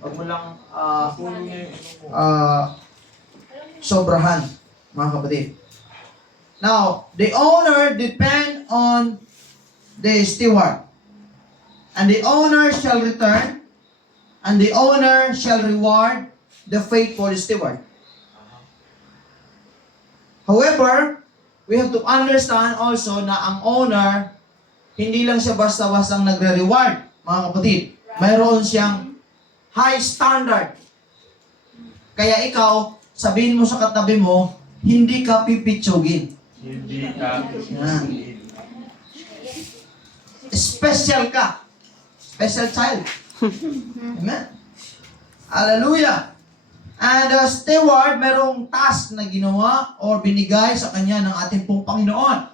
Huwag mo lang sobrahan, mga kapatid. Now, the owner depend on the steward. And the owner shall return, and the owner shall reward the faithful steward. However, we have to understand also na ang owner, hindi lang siya basta-bastang nagre-reward, mga kapatid. Mayroon siyang high standard. Kaya ikaw, sabihin mo sa katabi mo, hindi ka pipitsugin. Hindi ka Yan. Special ka. Special child. Amen. Hallelujah. And the steward, merong task na ginawa or binigay sa kanya ng ating pong Panginoon.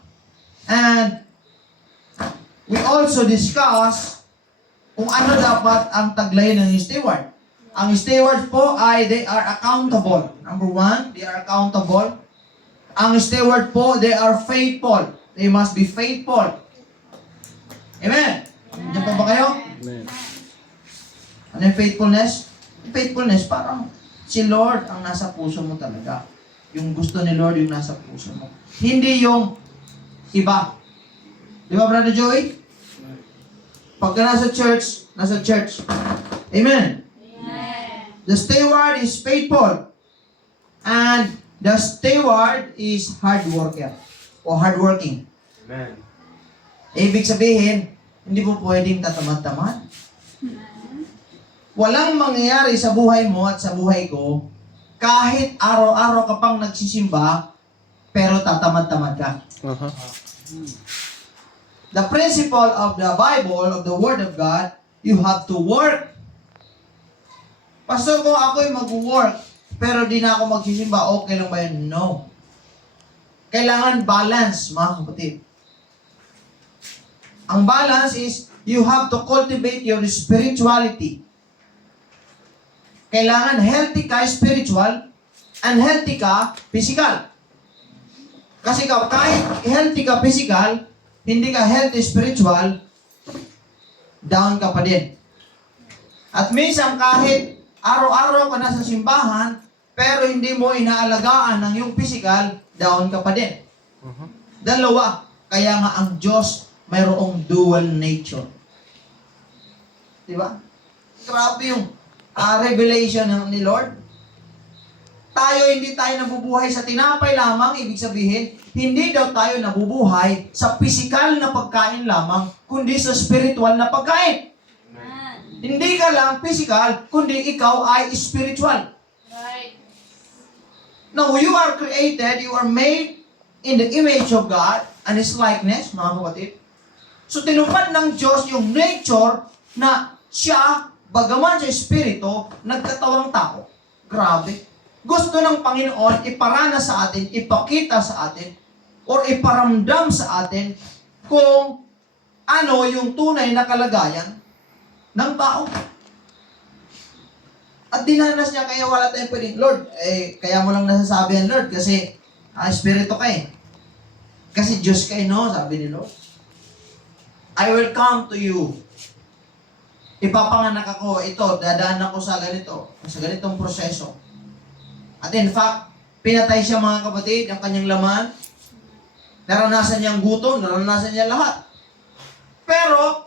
And we also discuss kung ano dapat ang taglay ng steward. Ang steward po ay they are accountable. Number one, they are accountable. Ang steward po, they are faithful. They must be faithful. Amen? Diyan pa ba kayo? Amen. Ano yung faithfulness? Faithfulness, parang si Lord ang nasa puso mo talaga. Yung gusto ni Lord yung nasa puso mo. Hindi yung iba. Di ba, Brother Joey? Pagka nasa church, nasa church. Amen? The steward is faithful. And the steward is hard worker. O hardworking. Amen. Ibig sabihin, hindi po pwedeng tatamad-tamad. Walang mangyayari sa buhay mo at sa buhay ko kahit araw-araw ka pang nagsisimba pero tatamad-tamad ka. Aha. The principle of the Bible, of the Word of God, you have to work. Pastor, kung ako'y mag-work pero di na ako magsisimba, okay lang ba yun? No. Kailangan balance, mga kapatid. Ang balance is, you have to cultivate your spirituality. Kailangan healthy ka spiritual and healthy ka physical. Kasi kahit healthy ka physical, hindi ka healthy spiritual, down ka pa din. At minsan kahit araw-araw ka nasa simbahan, pero hindi mo inaalagaan ng yung physical, down ka pa din. Dalawa. Kaya nga ang Diyos mayroong dual nature. Diba? Grabe yung revelation ni Lord. Hindi tayo nabubuhay sa tinapay lamang, ibig sabihin, hindi daw tayo nabubuhay sa physical na pagkain lamang, kundi sa spiritual na pagkain. Hindi ka lang physical, kundi ikaw ay spiritual. Right. Now, you are created, you are made in the image of God and His likeness, mga kapatid. So, tinupad ng Diyos yung nature na siya, bagaman sa espiritu, nagkatawang tao. Grabe. Gusto ng Panginoon iparana sa atin, ipakita sa atin, or iparamdam sa atin kung ano yung tunay na kalagayan ng tao. At dinanas niya, kaya wala tayong pwedeng, Lord, kaya mo lang nasasabi yan, Lord, kasi espiritu ka eh. Kasi Diyos kayo, no? Sabi ni Lord. I will come to you. Ipapanganak ako, ito, dadaan ako sa ganitong proseso. At in fact, pinatay siya mga kapatid, ang kanyang laman. Naranasan niyang gutom, naranasan niya lahat. Pero,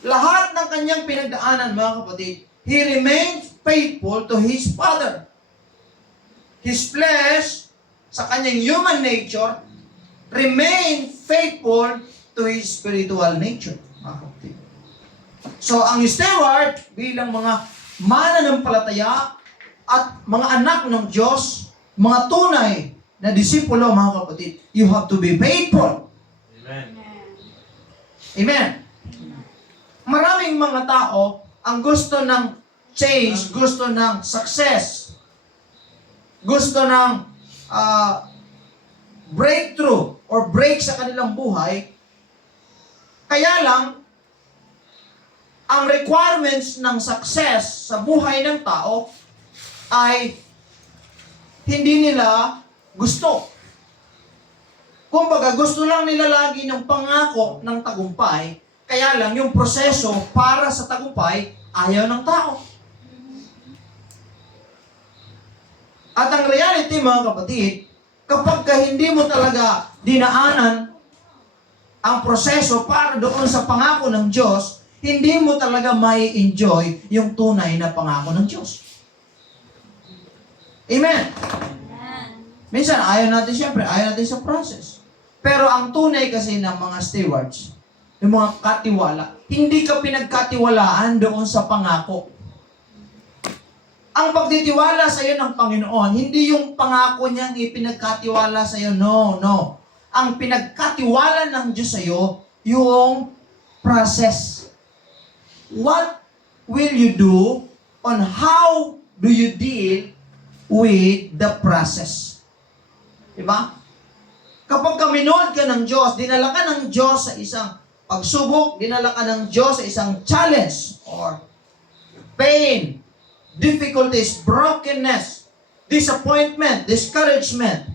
lahat ng kanyang pinagdaanan, mga kapatid, he remained faithful to his Father. His flesh, sa kanyang human nature, remained faithful to his spiritual nature, mga kapatid. So, ang steward, bilang mga mananampalataya at mga anak ng Diyos, mga tunay na disipulo, mga kapatid, you have to be faithful. Amen. Amen. Maraming mga tao ang gusto ng change, gusto ng success, gusto ng breakthrough or break sa kanilang buhay. Kaya lang, ang requirements ng success sa buhay ng tao ay hindi nila gusto. Kumbaga, gusto lang nila lagi ng pangako ng tagumpay, kaya lang yung proseso para sa tagumpay, ayaw ng tao. At ang reality, mga kapatid, kapag ka hindi mo talaga dinaanan ang proseso para doon sa pangako ng Diyos, hindi mo talaga may enjoy yung tunay na pangako ng Diyos. Amen? Minsan, ayaw natin sa process. Pero ang tunay kasi ng mga stewards, yung mga katiwala, hindi ka pinagkatiwalaan doon sa pangako. Ang pagtitiwala sa iyo ng Panginoon, hindi yung pangako niyang ipinagkatiwala sa iyo. No, no. Ang pinagkatiwala ng Diyos sa iyo, yung process. What will you do on how do you deal with the process? Diba? Kapag kaminood ka ng Diyos, dinala ka ng Diyos sa isang pagsubok, dinala ka ng Diyos sa isang challenge or pain, difficulties, brokenness, disappointment, discouragement.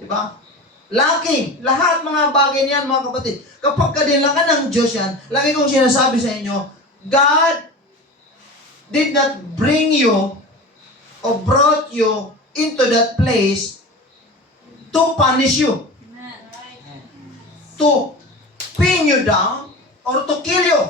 Diba? Lacking. Lahat mga bagay niyan, mga kapatid. Kapag kadila ka ng Diyos yan, lagi kong sinasabi sa inyo, God did not bring you or brought you into that place to punish you, to pin you down, or to kill you.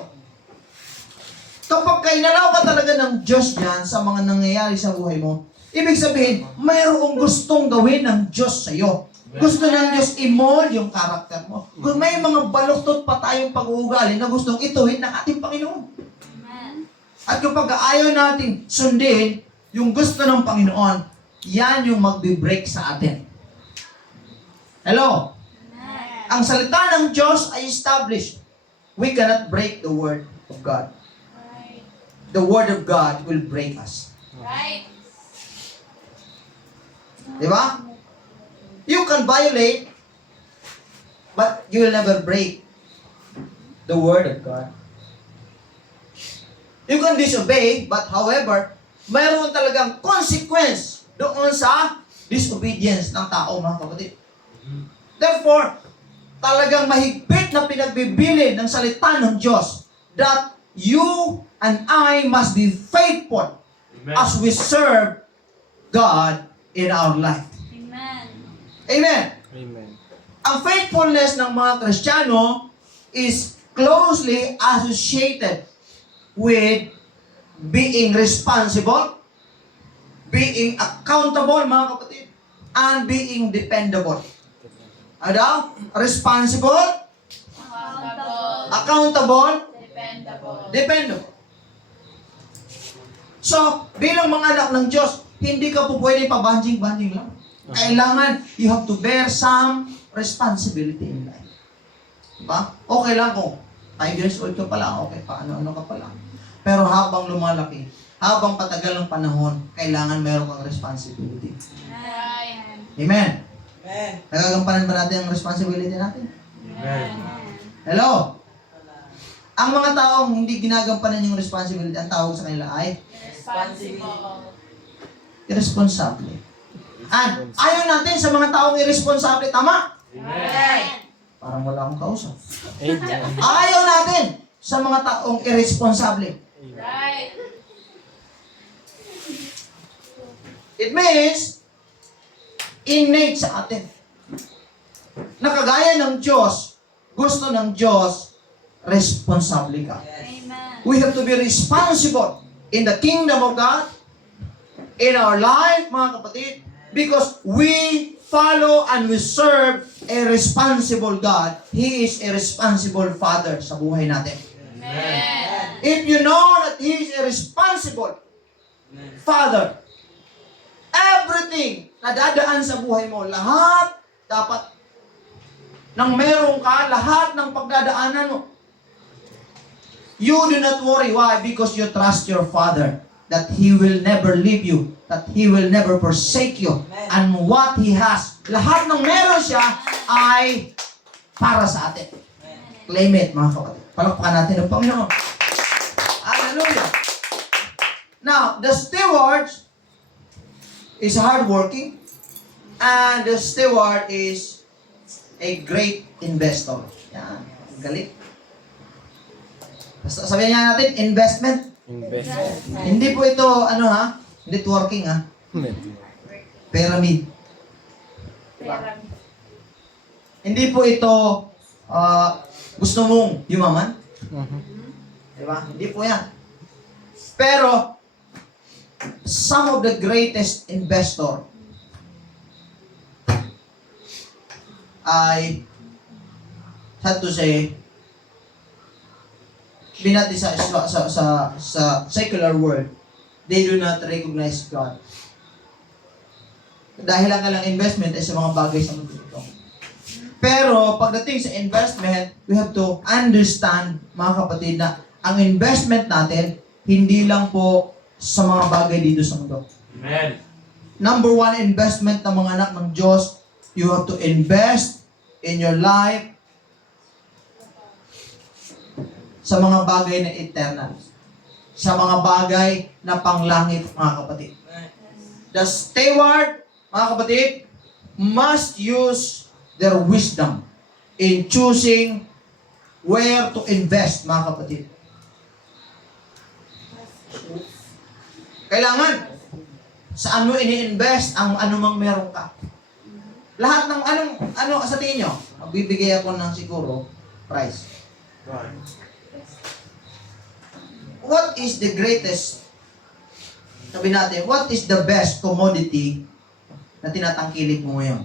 Kapag kainalaw ka talaga ng Diyos yan sa mga nangyayari sa buhay mo, ibig sabihin, mayroong gustong gawin ng Diyos sa iyo. Gusto ng Diyos i-mold yung karakter mo. Kung may mga baluktot pa tayong pag-uugali na gustong ituhin ng ating Panginoon. At kapag ayaw nating sundin yung gusto ng Panginoon, yan yung magbe-break sa atin. Hello? Ang salita ng Diyos ay established. We cannot break the Word of God. The Word of God will break us. Right. Diba? You can violate, but you will never break the Word of God. You can disobey, but however, mayroon talagang consequence doon sa disobedience ng tao, mga kapatid. Therefore, talagang mahigpit na pinagbibili ng salita ng Diyos that you and I must be faithful as we serve God in our life. Amen. Amen. Amen. Ang faithfulness ng mga Kristiyano is closely associated with being responsible, being accountable, mga kapatid, and being dependable. Ano? Responsible, accountable, dependable. So, bilang mga anak ng Diyos, hindi ka po pwede pabanjing-banjing lang. Kailangan, you have to bear some responsibility in life. Diba? Okay lang kung 5 years old ka pa lang, okay pa, ano ka pa lang. Pero habang lumalaki, habang patagal ng panahon, kailangan meron kang responsibility. Right. Amen? Amen. Nagagampanan ba natin ang responsibility natin? Amen. Hello? Ang mga taong hindi ginagampanan yung responsibility, ang tawag sa kanila ay Responsible. irresponsible. And ayaw natin sa mga taong irresponsible, tama? Right. Parang wala akong kausap. Amen. Ayaw natin sa mga taong irresponsible. Right. It means, innate sa atin. Nakagaya ng Diyos, gusto ng Diyos, responsable ka. Amen. We have to be responsible in the kingdom of God, in our life, mga kapatid, because we follow and we serve a responsible God. He is a responsible Father sa buhay natin. Amen. If you know that He is a responsible Father, everything na dadaan sa buhay mo, lahat dapat nang meron ka, lahat ng pagdadaanan mo, you do not worry. Why? Because you trust your Father that He will never leave you, that He will never forsake you. And what He has, lahat ng meron siya ay para sa atin. Claim it, mga kapatid. Palakpakan natin ang Panginoon. Hallelujah. Now, the steward is hardworking, and the steward is a great investor. Yan, galing. Basta sabihin nga natin, investment. Invest. Hindi po ito, networking ha. Pyramid. Pyramid. Hindi po ito gusto mong yumaman. Diba? Hindi po yan. Pero, some of the greatest investor ay, sad to say, binati sa secular world, they do not recognize God. Dahil ang kailang investment ay sa mga bagay sa mundo ito. Pero, pagdating sa investment, we have to understand, mga kapatid, na ang investment natin, hindi lang po sa mga bagay dito sa mundo. Amen. Number one investment ng mga anak ng Diyos, you have to invest in your life sa mga bagay na eternal. Sa mga bagay na panglangit, mga kapatid. The steward, mga kapatid, must use their wisdom in choosing where to invest, mga kapatid. Kailangan, saan mo ini-invest ang anumang meron ka. Lahat ng ano sa tingin nyo? Magbibigay ako ng siguro price. What is the greatest, sabi natin, what is the best commodity na tinatangkilik mo ngayon?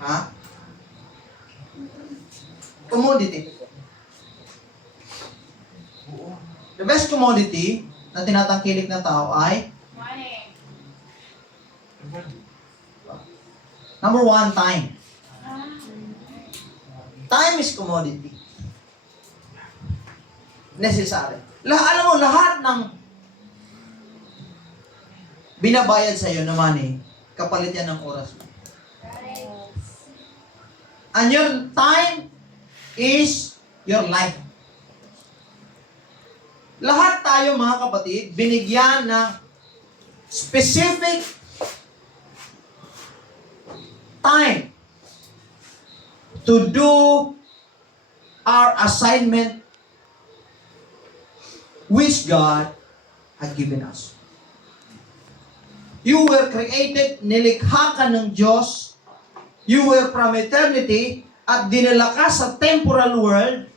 Ha? Commodity. The best commodity na tinatangkilik ng tao ay Money. number one, time. Ah. Time is commodity. Necessary. Alam mo, lahat ng binabayad sa iyo na money, kapalit yan ng oras mo. And your time is your life. Lahat tayo, mga kapatid, binigyan ng specific time to do our assignment which God had given us. You were created, nilikha ka ng Diyos, you were from eternity, at dinala ka sa temporal world.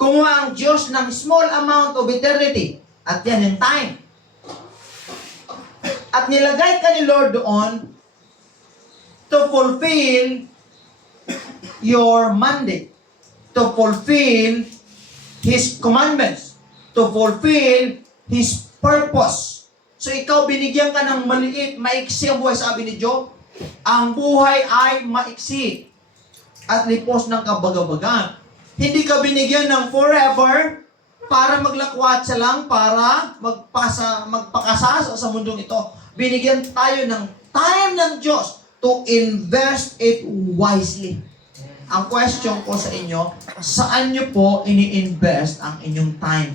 Kumuha ang Diyos ng small amount of eternity, at yan yung time. At nilagay ka ni Lord doon to fulfill your mandate, to fulfill His commandments, to fulfill His purpose. So ikaw, binigyan ka ng maliit, maiksi ang buhay, sabi ni Job. Ang buhay ay maiksi at lipos ng kabagabagan. Hindi ka binigyan ng forever para maglakwatsa lang, para magpakasa sa mundong ito. Binigyan tayo ng time ng Diyos to invest it wisely. Ang question ko sa inyo, saan nyo po ini-invest ang inyong time?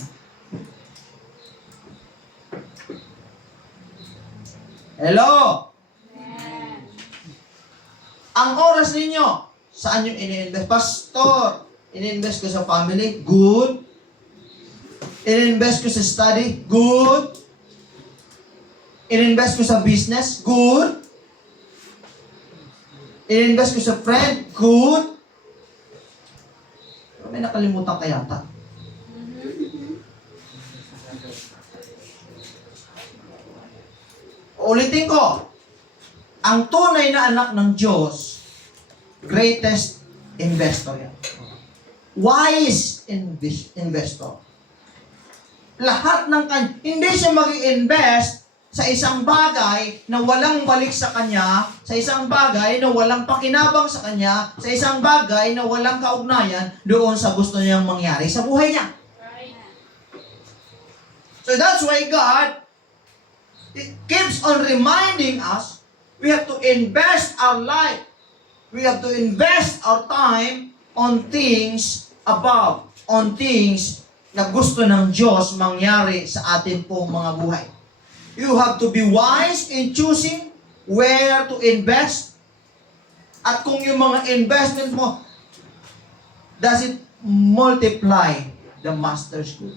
Hello? Ang oras ninyo, saan nyo ini-invest? Pastor, ini-invest ko sa family? Good. In-invest ko sa study? Good. In-invest ko sa business? Good. In-invest ko sa friend? Good. May nakalimutan ka yata. Ulitin ko. Ang tunay na anak ng Diyos, greatest investor yan. Wise investor. Lahat ng hindi siya mag-invest sa isang bagay na walang balik sa kanya, sa isang bagay na walang pakinabang sa kanya, sa isang bagay na walang kaugnayan doon sa gusto niyang mangyari sa buhay niya. Right. So that's why God keeps on reminding us we have to invest our life. We have to invest our time on things above, on things na gusto ng Diyos mangyari sa atin pong mga buhay. You have to be wise in choosing where to invest. At kung yung mga investment mo, does it multiply the master's good?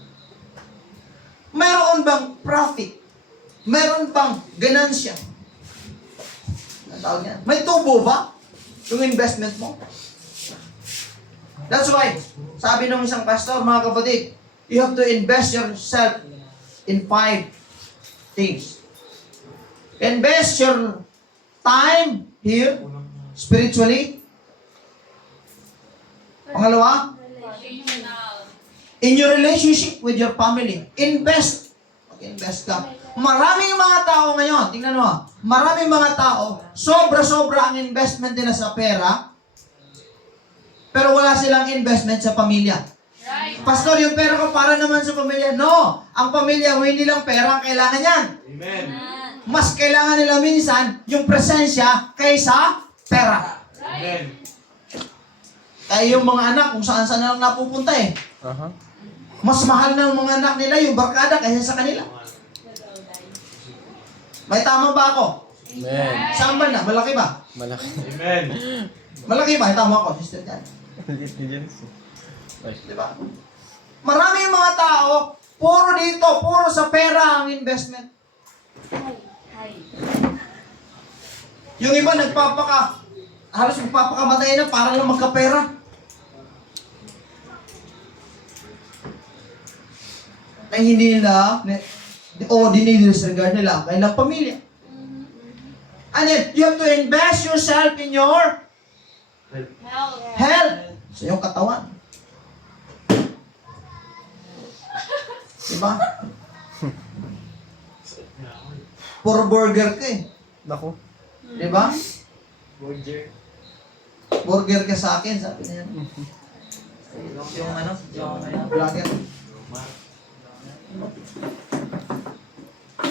Mayroon bang profit Meron bang ganansya? Ang tawag niyan. May tubo ba yung investment mo? That's why, sabi ng isang pastor, mga kapatid, you have to invest yourself in 5 things. Invest your time here, spiritually. Pangalawa, Relational. in your relationship with your family. Invest. Mag-invest ka. Maraming mga tao ngayon, tingnan mo, maraming mga tao, sobra-sobra ang investment nila sa pera, pero wala silang investment sa pamilya. Right. Pastor, yung pera ko para naman sa pamilya. No! Ang pamilya, hindi lang pera ang kailangan yan. Amen. Mas kailangan nila minsan yung presensya kaysa pera. Amen. Kaya yung mga anak, kung saan-saan na lang napupunta eh. Mas mahal ng mga anak nila yung barkada kaysa sa kanila. May tama ba ako? Amen. Saan ba na? Malaki ba? Malaki. Amen. Malaki ba? Tama ako, Sister Jan. Di ba? Maraming mga tao, puro dito, puro sa pera ang investment. Yung iba halos magpapakamatay na para lang magkapera. Ay hindi nila, dinidisregard nila ang kailang pamilya. And then, you have to invest yourself in your Health. health. Sa iyong katawan. Diba? Puro burger ka eh. Nako. Diba? Burger ka sa akin, sabi niya. Yung vlogger.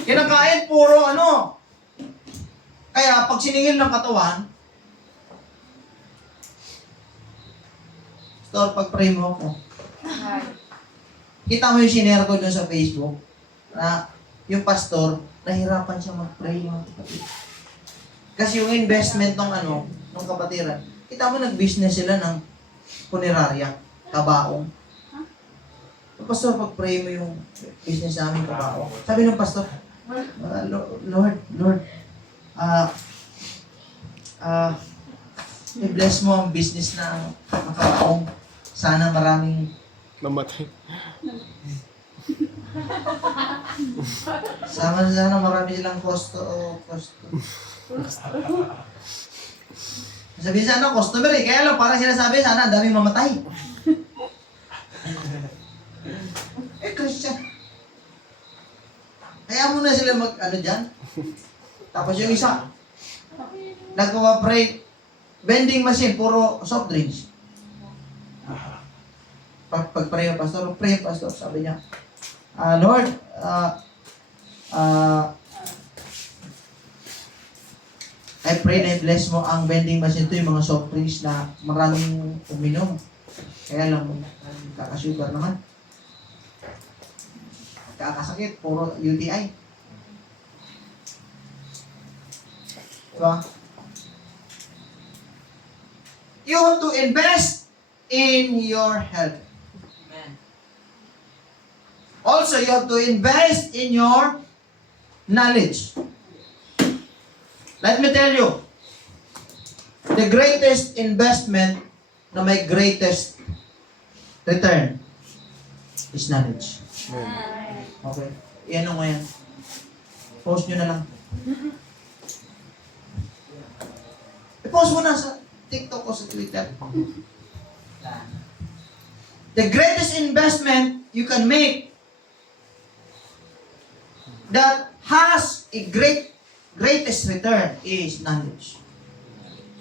Kinakain puro Kaya pag siningil ng katawan, Pastor, pag-pray mo ako. Kita mo yung sinare ko dun sa Facebook na yung pastor, nahirapan siya mag-pray mga kapatid. Kasi yung investment ng ng kapatiran, kita mo nag-business sila ng punerarya, kabaong. Pastor, pag-pray mo yung business namin kabaong. Sabi ng pastor, Lord, i-bless mo ang business ng kabaong. Sana maraming Namatay. sana marami silang kosto. Sabihin sana customer eh. Kaya lang parang sinasabi sana ang daming mamatay. Christian. Kaya mo na sila dyan. Tapos yung isa, nag-cooperate, vending machine, puro soft drinks. Pag-pray yung pastor, sabi niya, Lord, I pray na i-bless mo ang vending machine to, yung mga soft drinks na maraming uminom. Kaya lang, kakasugar naman. Kakasakit, puro UTI. Diba? You have to invest in your health. Also, you have to invest in your knowledge. Let me tell you, the greatest investment na may greatest return is knowledge. Okay? Iyan mo yan. Post nyo na lang. I-post mo na sa TikTok o sa Twitter. The greatest investment you can make that has a greatest return is knowledge.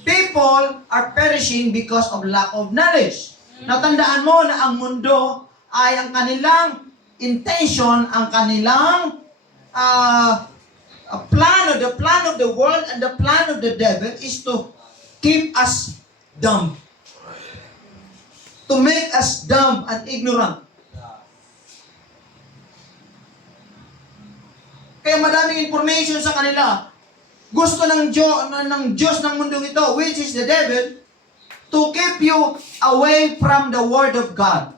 People are perishing because of lack of knowledge. Natandaan mo na ang mundo ay ang kanilang intention, ang kanilang the plan of the world and the plan of the devil is to keep us dumb. To make us dumb and ignorant. Kaya madaming information sa kanila. Gusto ng Diyos ng mundong ito, which is the devil, to keep you away from the Word of God.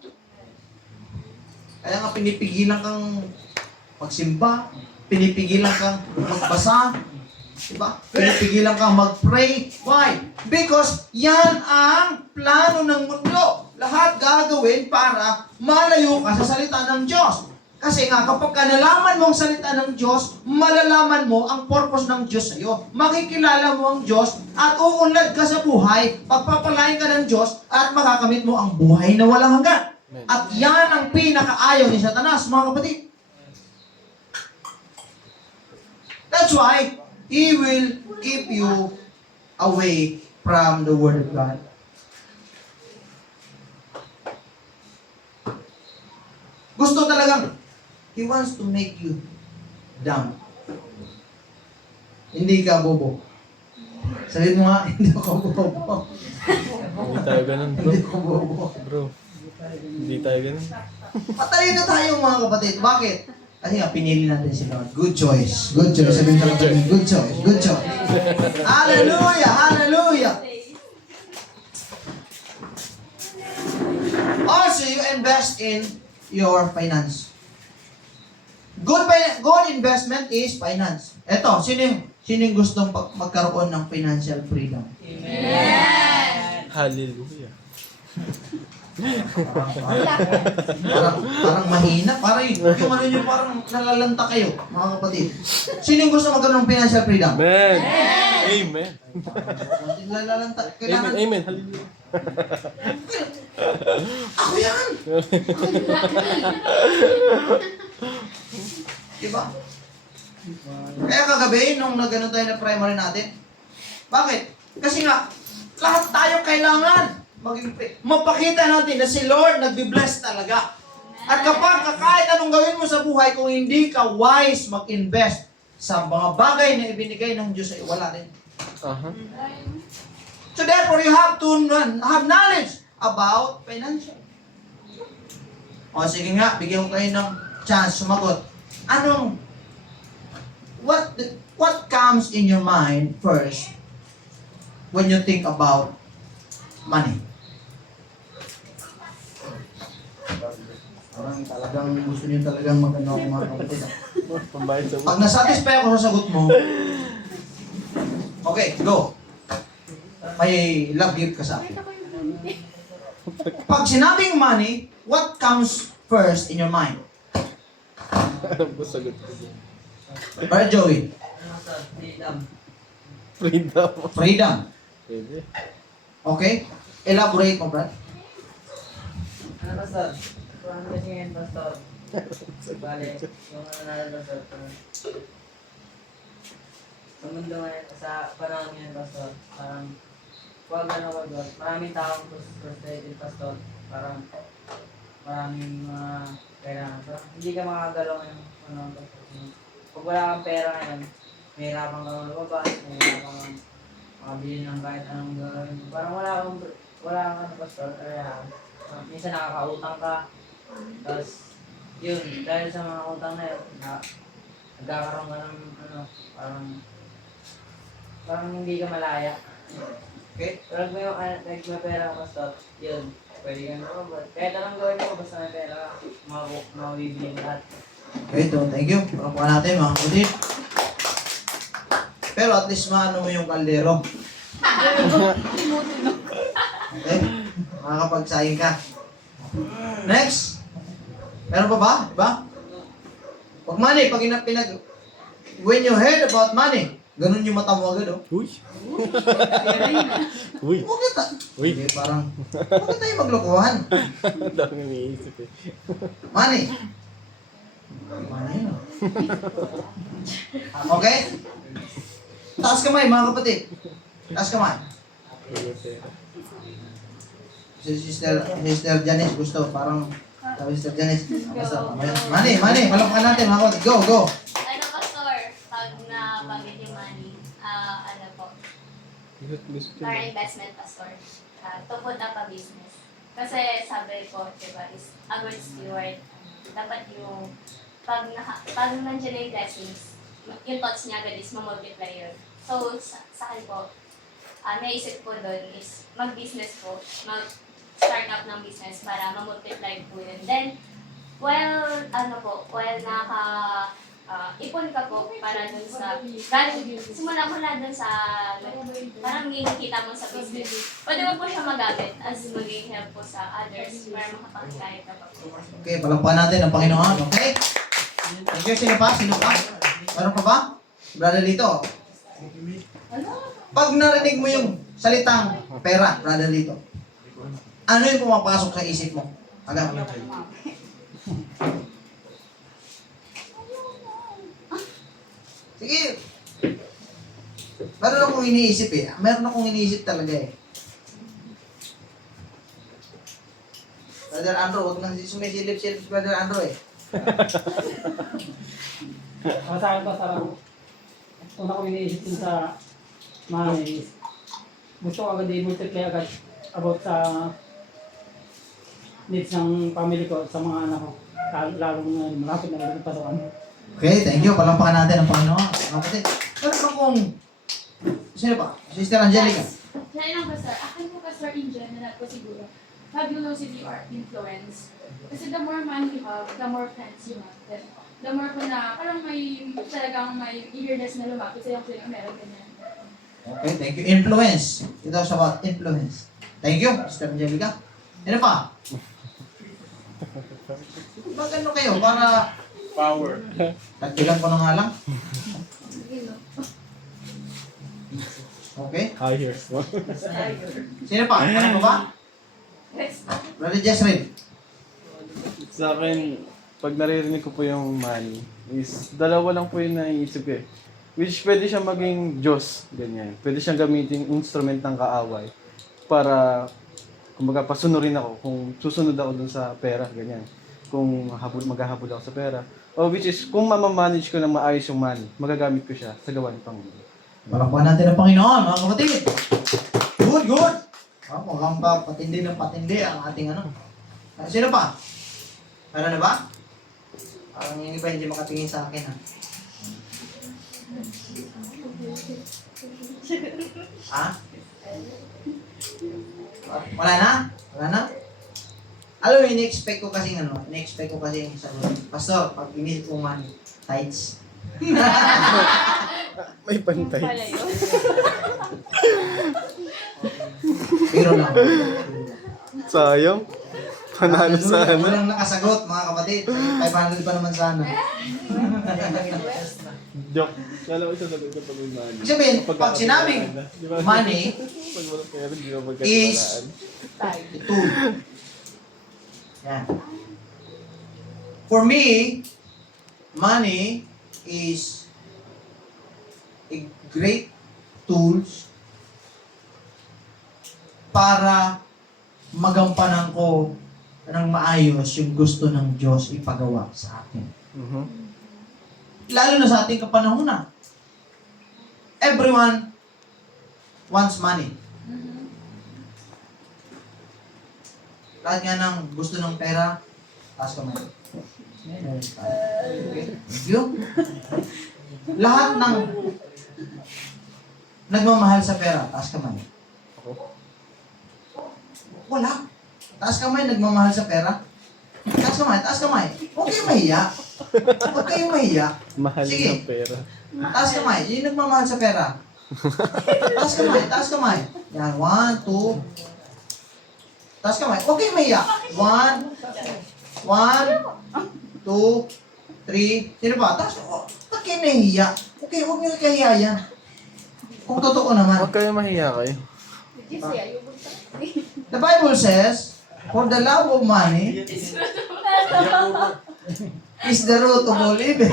Kaya nga pinipigilan kang magsimba, pinipigilan kang magbasa, diba? Pinipigilan kang mag-pray. Why? Because yan ang plano ng mundo. Lahat gagawin para malayo ka sa salita ng Diyos. Kasi nga, kapag ka nalaman mo ang salita ng Diyos, malalaman mo ang purpose ng Diyos sa iyo. Makikilala mo ang Diyos at uunlad ka sa buhay, pagpapalain ka ng Diyos at makakamit mo ang buhay na walang hanggan. At yan ang pinakaayaw ni Satanas, mga kapatid. That's why he will keep you away from the Word of God. Gusto talagang, he wants to make you dumb. Hindi ka bobo. Sabi mo nga, hindi ako bobo. Hindi tayo ganun, bro. Hindi ako bobo. Bro, hindi tayo ganun. Matalino tayo mga kapatid. Bakit? Kasi nga, pinili natin si Lord. Good choice. Good choice. Sabihin talaga kami, good choice. Good choice. Hallelujah! Hallelujah! Also, you invest in your finance. Good investment is finance. Eto, sino yung gustong magkaroon ng financial freedom? Hallelujah. Parang mahina. Parang yung ano nyo, parang nalalanta kayo, mga kapatid. Sino yung gusto magkaroon ng financial freedom? Amen. Amen. Nalalanta. Amen. Kailangan, Amen. Hallelujah. ako yan! Diba? Kaya kagabi, nung nagano tayo na primary natin, bakit? Kasi nga, lahat tayo kailangan mapakita natin na si Lord nagbi-bless talaga. At kapag kahit anong gawin mo sa buhay, kung hindi ka wise mag-invest sa mga bagay na ibinigay ng Diyos ay wala rin. Uh-huh. So therefore, you have to have knowledge about financial. O sige nga, bigyan ko kayo ng chance sumagot. What comes in your mind first when you think about money? Parang talagang gusto niyo talagang mag-ano mga kapatid. Pambayad sa Pag nasatisfy ako sa sagot mo, okay, go. May love gift ka sa akin. Pag sinabing money, what comes first in your mind? Alam ko sagot ko. Brother Joey, Freedom. freedom. Pwede. Okay? Elaborate mo, Brad. Ano Pastor? Ano kasi ngayon, Pastor? Bale, yung ano na Pastor, sa mundo ngayon, sa panahon ngayon, Pastor, parang wag, maraming taong frustrated, Pastor, parang maraming mga kailangan. Parang hindi ka makagalaw ngayon, Pastor. Pag wala kang pera ngayon, mahirapan ka magbabas, mahirapan kang makabili ng kahit anong gawin. Parang wala kang Pastor, kaya minsan nakakautang ka. Tapos, yun, dahil sa mga utang na yun, nagkakaroon ka ng, parang hindi ka malaya. Okay? Pero pag may pera ka, Pastor, yun, pwede kang lumabot. Kahit anong gawin mo, basta may pera ka, mabibili lahat. Okay, thank you. Pakapuan natin, mga kapatid. Pero at least maano mo yung kaldero. Okay? Makakapagsayang ka. Next. Meron pa ba? Diba? Pag money, when you heard about money, ganun yung mata mo agad, oh. Uy. Uy. Huwag na Uy. Okay, parang, huwag na tayo maglokohan. Dami iniisip eh. Money. Money yun, oh. Okay? Taas kamay, mga kapatid. Taas kamay. Si Sister Janice gusto, parang sabi Sister Janice. Money, malapakan natin, mga kapatid. Go. Ano, Pastor? Pag nabanggit yung money, ano po, our investment, Pastor, to put up a business. Kasi sabi ko, diba, is a good steward. Dapat yung, pag nandiyan na yung blessings, yung thoughts niya agad is mamultiply yun. So, sa akin po, naisip ko doon is mag-business po, mag-start up ng business para mamultiply po yun. Then, while ipon ka po para dun sa, simula mo na dun sa, parang magiging kita mo sa business. Pwede mo po siya magamit as magiging help po sa others para makapagkaya ka pa po. Okay, palakpakan natin ang Panginoon. Okay? Thank you. Sino pa? Sino pa? Meron pa ba? Brother Lito. Pag narinig mo yung salitang pera, Brother Lito, ano yung pumapasok sa isip mo? Agad. Sige. Meron akong iniisip eh. Meron akong iniisip talaga eh. Brother Andrew, huwag nang sumisilip-silip si Brother Andrew eh. Sa akin pa, sarang una ko iniisip dun sa money is gusto ko agad i-multiply agad about sa needs ng family ko sa mga anak ko. Lalong malapit na ulit ang pasukan. Okay, thank you. Palampakan natin ang Panginoon. Mga kapatid. Meron akong... Sino pa? Sister Angelica. Kaya lang, Pastor. Akin po, Pastor, in general po siguro, fabulosity or influence. Kasi the more money you have, the more friends you have. Then, the more po na, parang talagang may eagerness na lumapit sa yung feeling, meron ganyan. Okay, thank you. Influence. Ito is about influence. Thank you, Sister Angelica. Ano pa? Ba't ano kayo? Para... Power. Tagpilan ko na nga lang. Okay. Higher. Sino pa? Ano pa ba? Brother Jezreel. Sa akin, pag naririnig ko po yung money, is dalawa lang po yung naiisip ko eh. Which pwede siyang maging Diyos, ganyan. Pwede siyang gamitin instrument ng kaaway para, kumbaga, pasunurin ako kung susunod ako dun sa pera, ganyan. Kung maghahabol ako sa pera. O which is, kung mamamanage ko ng maayos yung money, magagamit ko siya sa gawa ng Panginoon. Palakpakan natin ang Panginoon, mga kapatid. Good, good. Mukhang pa patindi ng patindi ang ating ano. Sino pa? Ano na ba? Parang yung iba hindi makatingin sa akin ha. Ha? Wala na? Wala na? Alam mo, ini-expect ko kasi sagot. Pastor, pag inisip ko money, tights. May pantay. Wala yun. Pero lang. Sayang. Panalo sana. Walang nakasagot, mga kapatid. 500 pa naman sana. Joke. Kala ko sasagot ko pag may money. Ibig sabihin, pag sinabing money Pag walang pera, di mo is magkatiwalaan. tool. Yan. For me, money is a great tools para magampanan ko ng maayos yung gusto ng Diyos ipagawa sa akin. Lalo na sa ating kapanahunan. Everyone wants money. Lahat nga ng gusto ng pera, taas kamay. Okay. Yun. Lahat ng nagmamahal sa pera, taas kamay. Wala. Taas kamay, nagmamahal sa pera. Taas kamay, taas kamay. Huwag kayong mahiya. Huwag kayong mahiya. Mahal Sige. ng pera. Taas kamay, yung nagmamahal sa pera. Taas kamay, taas kamay. Yan, 1, 2. Taas kamay, huwag kayong mahiya. 1, 2, 3. Sino ba? Taas, ba't kayo nahiya? Okay, huwag niyo kahiya yan. Kung totoo naman. Huwag kayo mahiya kayo. The Bible says, for the love of money is the root of all evil.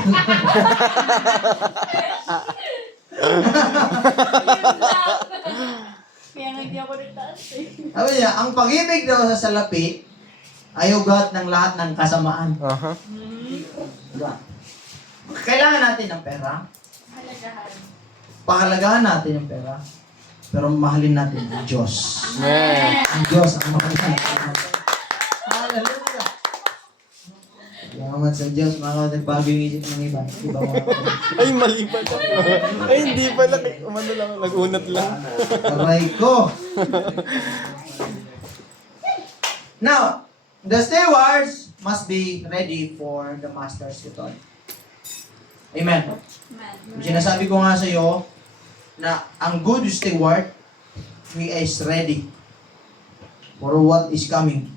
Kaya nga hindi ako nagtaas eh. Sabi niya, ang pag-ibig daw sa salapi ay ugat ng lahat ng kasamaan. Aha. Diba? Kailangan natin ng pera. Halagahan. Pahalagahan natin yung pera. Pero mahalin natin ang Diyos. Man. Ang Diyos ang mahalin natin. Hallelujah! Salamat sa Diyos, mga nagbago yung isip ng iba. Diba mga Ay, mali pala. Ay, hindi pala. Umano lang, nag-unat lang. aray ko! Now, the stewards must be ready for the master's return. Amen. Amen. Sinasabi ko nga sa iyo na ang good steward, he is ready for what is coming.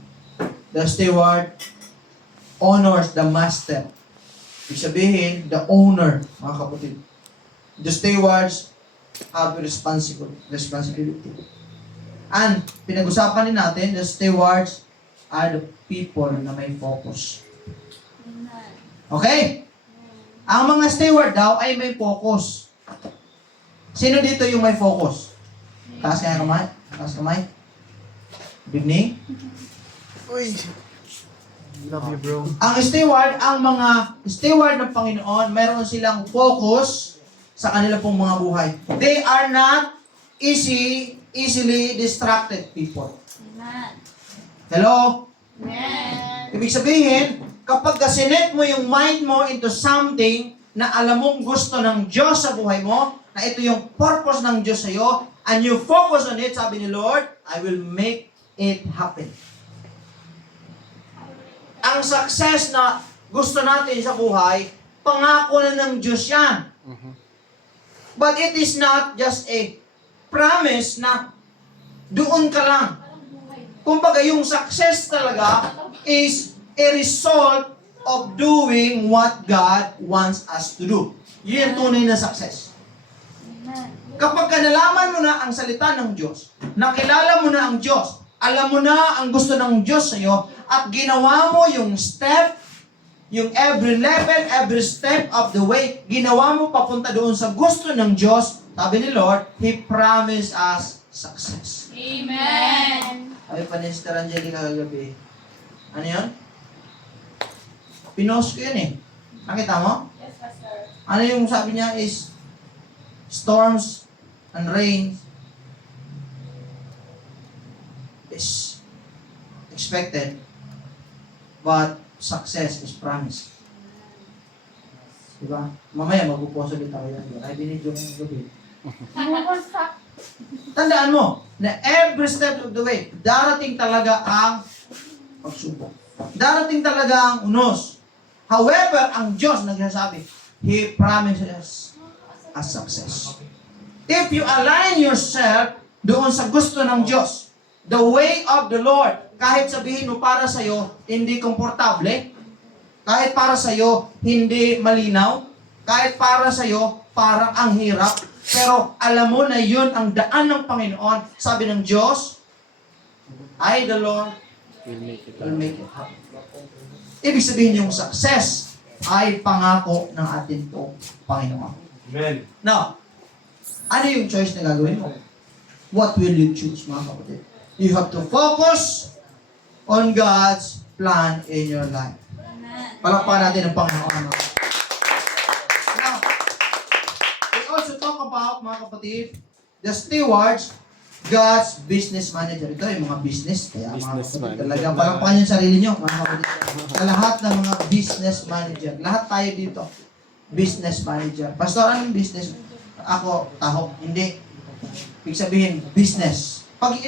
The steward honors the master. Ibig sabihin, the owner, mga kapatid. The stewards have responsibility. And pinag-usapan din natin, the stewards are the people na may focus. Amen. Okay? Ang mga steward daw ay may focus. Sino dito yung may focus? Taas kaya kamay? Taas kamay? Bigning? Uy! Love you, bro. Ang steward, ang mga steward ng Panginoon, meron silang focus sa kanila pong mga buhay. They are not easily distracted people. Amen. Hello? Amen. Ibig sabihin, kapag sinet mo yung mind mo into something na alam mong gusto ng Diyos sa buhay mo, na ito yung purpose ng Diyos sa'yo, and you focus on it, sabi ni Lord, I will make it happen. Ang success na gusto natin sa buhay, pangako na ng Diyos yan. But it is not just a promise na doon ka lang. Kumbaga, yung success talaga is a result of doing what God wants us to do. Yun ang tunay na success. Amen. Kapag nalaman mo na ang salita ng Diyos, nakilala mo na ang Diyos, alam mo na ang gusto ng Diyos sa iyo, at ginawa mo yung step, yung every level, every step of the way, ginawa mo papunta doon sa gusto ng Diyos, sabi ni Lord, He promised us success. Amen. Sabi pa ni Sister Angelica kagabi, ano yun? Pinost ko yun eh. Nakita mo? Yes, Pastor. Ano yung sabi niya is, storms and rain is expected, but success is promised. Diba? Mamaya magpupost ulit ako yan. Ay, binidyo ko ng gabi. Tandaan mo, na every step of the way, darating talaga ang pagsubok. Darating talaga ang unos. However, ang Diyos nagsasabi, He promises a success. If you align yourself doon sa gusto ng Diyos, the way of the Lord, kahit sabihin mo para sa'yo, hindi komportable, kahit para sa'yo, hindi malinaw, kahit para sa'yo, parang ang hirap, pero alam mo na yun ang daan ng Panginoon, sabi ng Diyos, I, the Lord, will make it happen. Ibig sabihin yung success ay pangako ng ating pong Panginoon. Amen. Now, ano yung choice na gagawin mo? What will you choose, mga kapatid? You have to focus on God's plan in your life. Amen. Palakpakan natin ang Panginoon. Now, we also talk about, mga kapatid, the stewards, God's business manager. Ito yung mga business. Kaya mga Business kapatid, manager. talagang palakpakan yung sarili nyo, mga kapatid. Sa lahat ng mga business manager. Lahat tayo dito. Business manager. Pastor, anong business? Ako, taho. Hindi. Ibig sabihin, business. Pag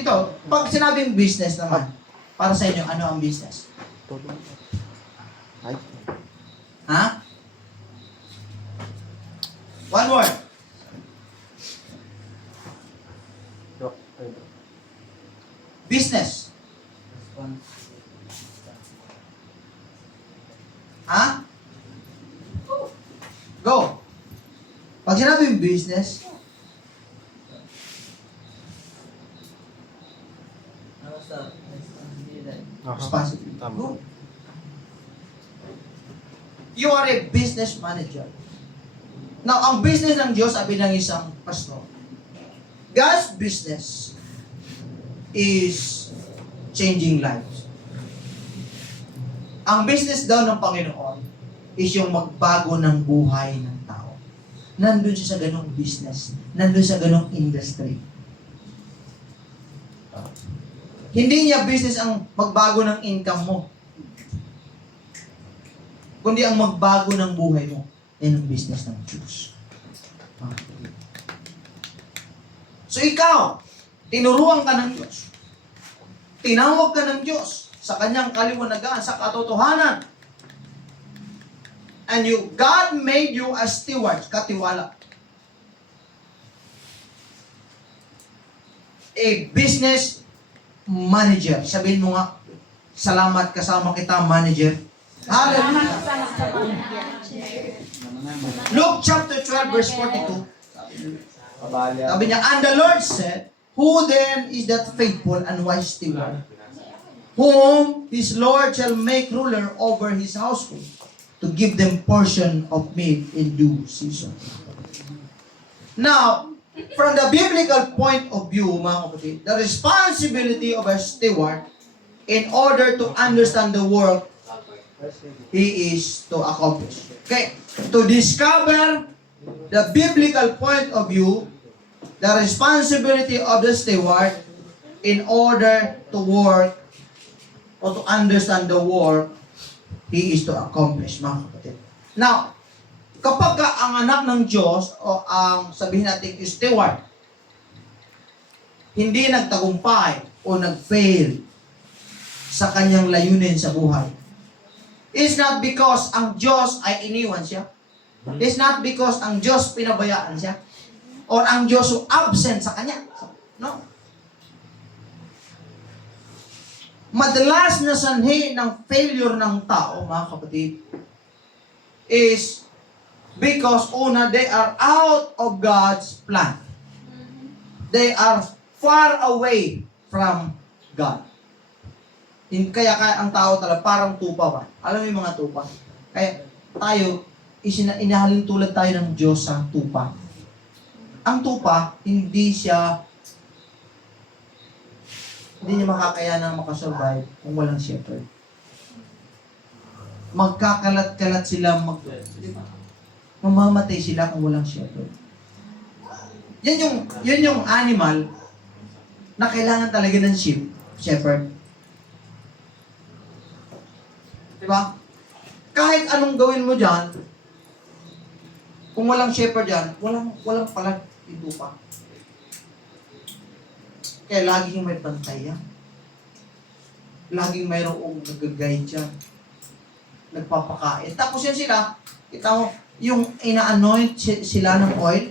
sinabing business naman, para sa inyo, ano ang business? Ay. Ha? One word. Business. Ha? Go. Pag sinabing business, Ano sa responsibility? responsibility. Tama. Go. You are a business manager. Now, ang business ng Diyos, sabi ng isang pastor, God's business is changing lives. Ang business daw ng Panginoon is yung magbago ng buhay ng tao. Nandun siya sa ganong business. Nandun sa ganong industry. Hindi niya business ang magbago ng income mo. Kundi ang magbago ng buhay mo. Yan ang business ng Diyos. So ikaw, tinuruan ka ng Diyos. Tinawag ka ng Diyos sa kanyang kaliwanagan, sa katotohanan. and God made you a steward, katiwala. A business manager. Sabihin mo nga, salamat kasama kita, manager. Hallelujah. Luke chapter 12 verse 42. Sabi niya, and the Lord said, who then is that faithful and wise steward, whom his Lord shall make ruler over his household, to give them portion of meat in due season. Now, from the biblical point of view, mga kapatid, the responsibility of a steward in order to understand the work he is to accomplish. Okay, to discover the biblical point of view, the responsibility of the steward in order to work or to understand the work he is to accomplish, mga kapatid. Now, kapag ang anak ng Diyos o ang sabihin natin steward, hindi nagtagumpay o nag-fail sa kanyang layunin sa buhay, it's not because ang Diyos ay iniwan siya. It's not because ang Diyos pinabayaan siya or ang Diyos absent sa kanya. No. Madalas na sanhi ng failure ng tao, mga kapatid, is because una, they are out of God's plan. They are far away from God. Kaya ang tao talaga parang tupa ba? Alam mo yung mga tupa? Kaya tayo, inahalin tulad tayo ng Diyos sa tupa. Ang tupa, hindi niya makakayanang makasurvive kung walang shepherd. Magkakalat-kalat sila, mamamatay sila kung walang shepherd. Yan yung animal na kailangan talaga ng shepherd. Diba? Kahit anong gawin mo dyan, kung walang shepherd dyan, walang palag yung tupa. Kaya laging may bantay yan. Laging mayroong nag-guide dyan. Nagpapakain. Tapos yan sila, kita mo, yung ina-anoint sila ng oil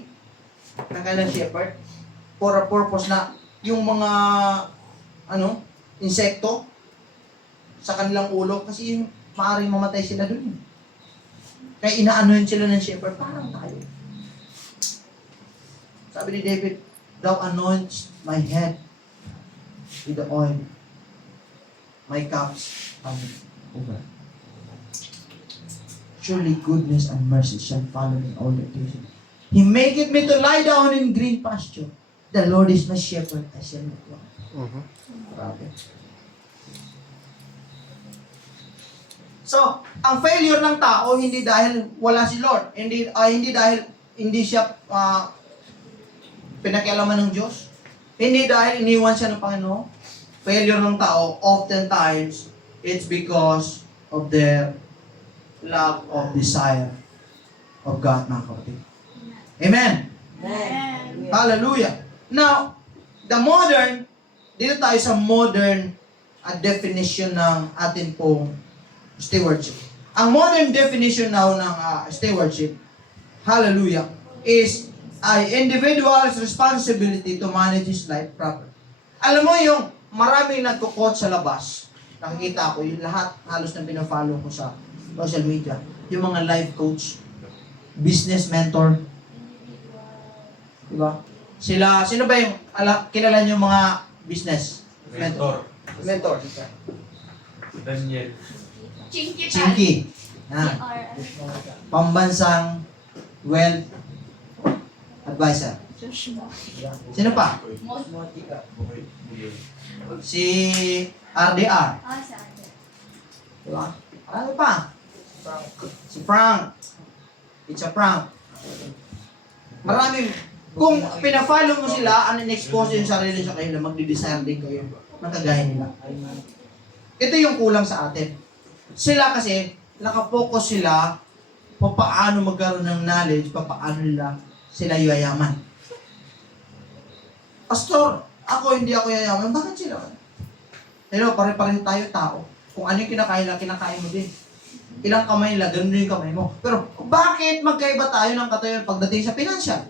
ng kanilang shepherd for a purpose na yung mga insekto sa kanilang ulo kasi yung maaaring mamatay sila dun. Kaya ina-anoint sila ng shepherd, parang tayo. Sabi ni David, thou anoints my head with the oil. My cups run over. Surely goodness and mercy shall follow me all the days. He maketh me to lie down in green pasture. The Lord is my shepherd, I shall not want. Grabe. So, ang failure ng tao hindi dahil wala si Lord, hindi dahil hindi siya pinakialaman ng Diyos, hindi dahil iniwan siya ng Panginoon. Failure ng tao, oftentimes, it's because of their lack of desire of God, mga kapatid. Amen? Amen. Hallelujah. Now, dito tayo sa modern definition ng atin pong stewardship. Ang modern definition now ng stewardship, hallelujah, is an individual's responsibility to manage his life properly. Alam mo yung maraming nagko-quote sa labas, nakikita ko yung lahat halos na pinafollow ko sa social media, yung mga life coach, business mentor, diba? Sino ba yung kilala yung mga business mentor? Mentor. Daniel. Chinky. Chinky. Pambansang wealth advisor. Sino pa? Si RDR. Diba? Ano pa? Si Frank. It's a prank. Maraming, kung pina-follow mo sila, in-expose yung sarili sa kanila, magdi-desire din kayo. Magkagaya nila. Ito yung kulang sa atin. Sila kasi, nakapokus sila paano magkaroon ng knowledge, paano nila sila yayaman. Pastor, hindi ako yayaman. Bakit sila? Pero pare-pareho tayo tao. Kung ano yung kinakain lang, kinakain mo din. Ilang kamay nila, ganun yung kamay mo. Pero bakit magkaiba tayo ng katayon pagdating sa financial?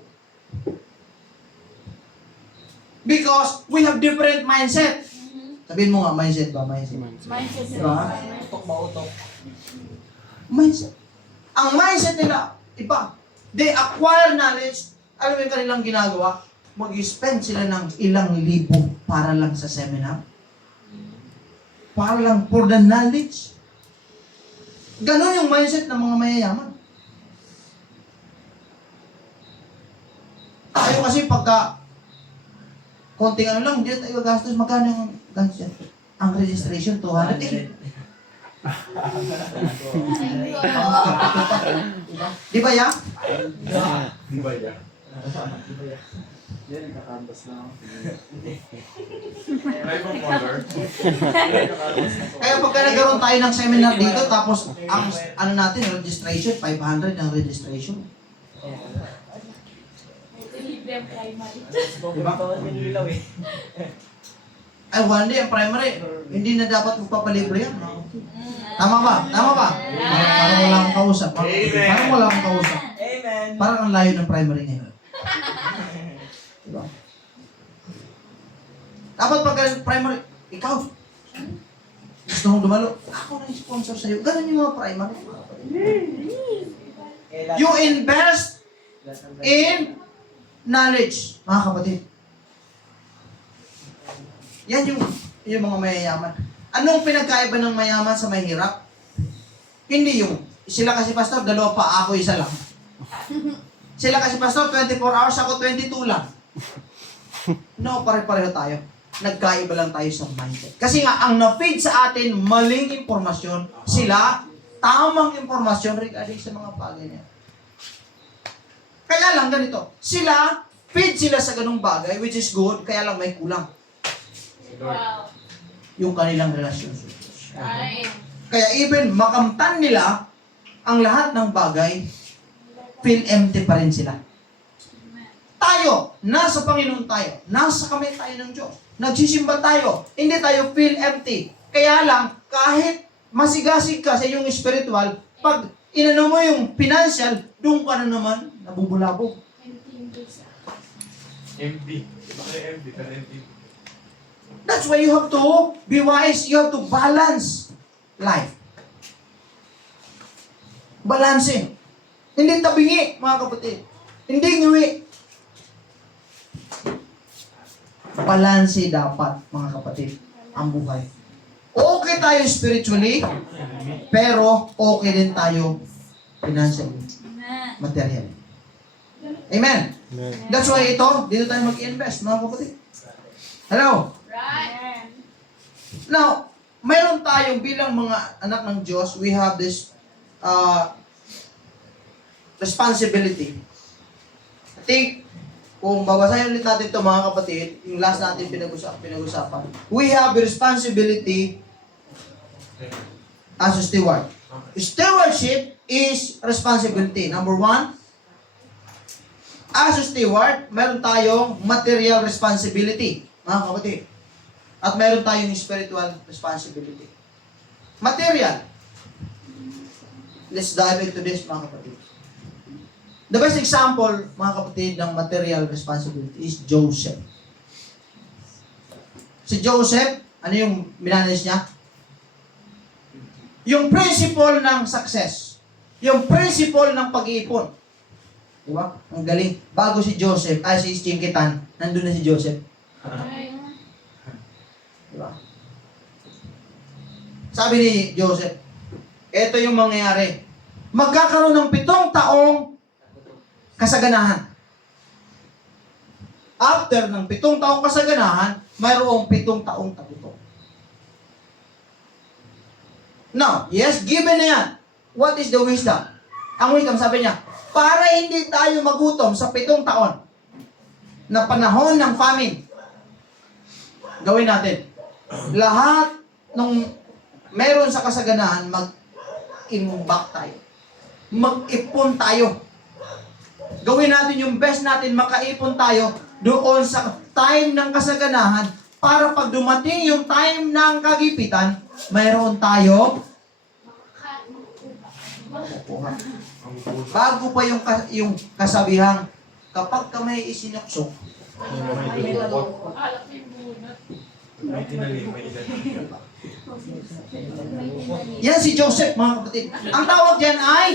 Because we have different mindset. Sabihin mo nga, mindset ba? Mindset. Mindset Diba? Utok ba utok? Mindset. Ang mindset nila, iba. They acquire knowledge. Alam mo yung kanilang ginagawa? Mag-spend sila ng ilang libo para lang sa seminar. Para lang for the knowledge. Ganon yung mindset ng mga mayayaman. Tayo kasi pagka konting ano lang, hindi na tayo gastos. Magkano yung gastos yan? Ang registration, 200. Di ba ya? Di ba yan? Yan, kakambas na ako. May ibang color? Kaya pagka nagkaroon tayo ng seminar dito, tapos ang ano natin, registration, 500 ang registration. Libre ang primary. Diba? Yung ilaw eh. Ay, one day, ang primary, hindi na dapat magpapalibre yan. Tama ba? Tama ba? Parang wala akong kausap. Parang wala akong kausap. Amen! Parang ang layo ng primary ngayon. Diba? Dapat pag primary, ikaw, gusto mong dumalo, ako na yung sponsor sa'yo. Ganun yung mga primary. You invest in knowledge, mga kapatid. Yan yung mga mayayaman. Anong pinagkaiba ng mayaman sa mahirap? Hindi yung, sila kasi pastor, dalawa pa, ako isa lang. Sila kasi pastor, 24 hours, ako 22 lang. No, pare-pareho tayo. Nagkaiba lang tayo sa mindset. Kasi nga, ang na-feed sa atin, maling impormasyon. Sila, tamang impormasyon regarding sa mga bagay niya. Kaya lang ganito, sila, feed sila sa ganung bagay, which is good, kaya lang may kulang. Wow. Yung kanilang relasyon. Right. Kaya even makamtan nila ang lahat ng bagay, feel empty pa rin sila. Tayo, nasa Panginoon tayo, nasa kamay tayo ng Diyos, nagsisimba tayo, hindi tayo feel empty. Kaya lang, kahit masigasig ka sa iyong spiritual, pag inano mo yung financial, doon ka na naman nabubulabog. MD. Bakit MD? Ka MD. That's why you have to be wise. You have to balance life. Balancing. Hindi tabingi, mga kapatid. Hindi ngiwi. Balanse dapat, mga kapatid, ang buhay. Okay tayo spiritually, pero okay din tayo financially, materially. Amen. That's why ito, dito tayo mag-invest, mga kapatid. Hello? Right. Now, mayroon tayong bilang mga anak ng Diyos, we have this responsibility. I think, kung babasahin ulit natin ito mga kapatid, yung last natin pinag-usapan, we have a responsibility as a steward. Stewardship is responsibility. Number one, as a steward, meron tayong material responsibility, mga kapatid. At meron tayong spiritual responsibility. Material. Let's dive into this, mga kapatid. The best example, mga kapatid, ng material responsibility is Joseph. Si Joseph, ano yung minanage niya? Yung principle ng success. Yung principle ng pag-iipon. Diba? Ang galing. Bago si Joseph, si Chinkitan, nandun na si Joseph. Diba? Sabi ni Joseph, ito yung mangyayari. Magkakaroon ng 7 taong kasaganahan. After ng 7 taong kasaganahan, mayroong 7 taong tagutom. Now, yes, given na yan. What is the wisdom? Ang wisdom, sabi niya, para hindi tayo magutom sa 7 taon na panahon ng famine, gawin natin. Lahat nung meron sa kasaganahan, mag-imbak tayo. Mag-ipon tayo. Gawin natin yung best natin, makaipon tayo doon sa time ng kasaganahan para pag dumating yung time ng kagipitan, mayroon tayo Ang puso. Bago pa yung kasabihang, kapag ka may isinuksok, May dukot. Alak yung bunot. May tinanim, may ilalim. yan si Joseph, mga kapatid. Ang tawag diyan ay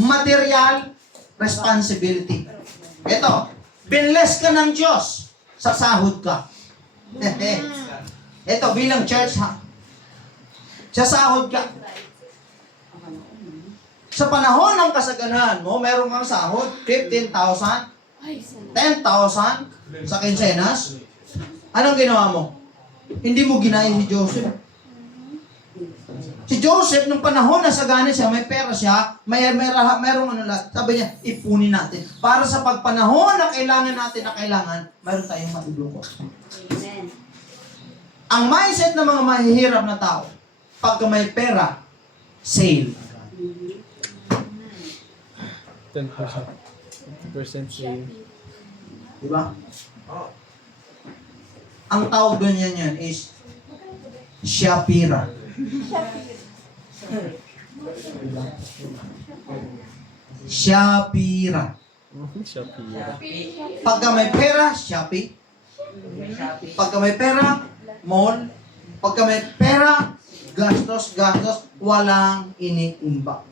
material responsibility. Ito, binless ka ng Diyos, sa sahod ka. Ito, bilang church ha, sa sahod ka. Sa panahon ng kasaganahan mo, meron kang sahod, 15,000, Ay, sana. 10,000 sa kinsenas. Anong ginawa mo? Hindi mo ginaya si Joseph. Si Joseph, nung panahon na sagana siya, may pera siya, merong ano lahat. Sabi niya, ipunin natin. Para sa pagpanahon na kailangan, mayroon tayong matulungan. Amen. Ang mindset ng mga mahihirap na tao, pagka may pera, sale. 10%. 10% save. Diba? Ang tawag doon yan is Shapira. Diba? Shapira. Shopee. Pagka may pera, Shopee. Pagka may pera, mall. Pagka may pera, gastos, walang iniimbak.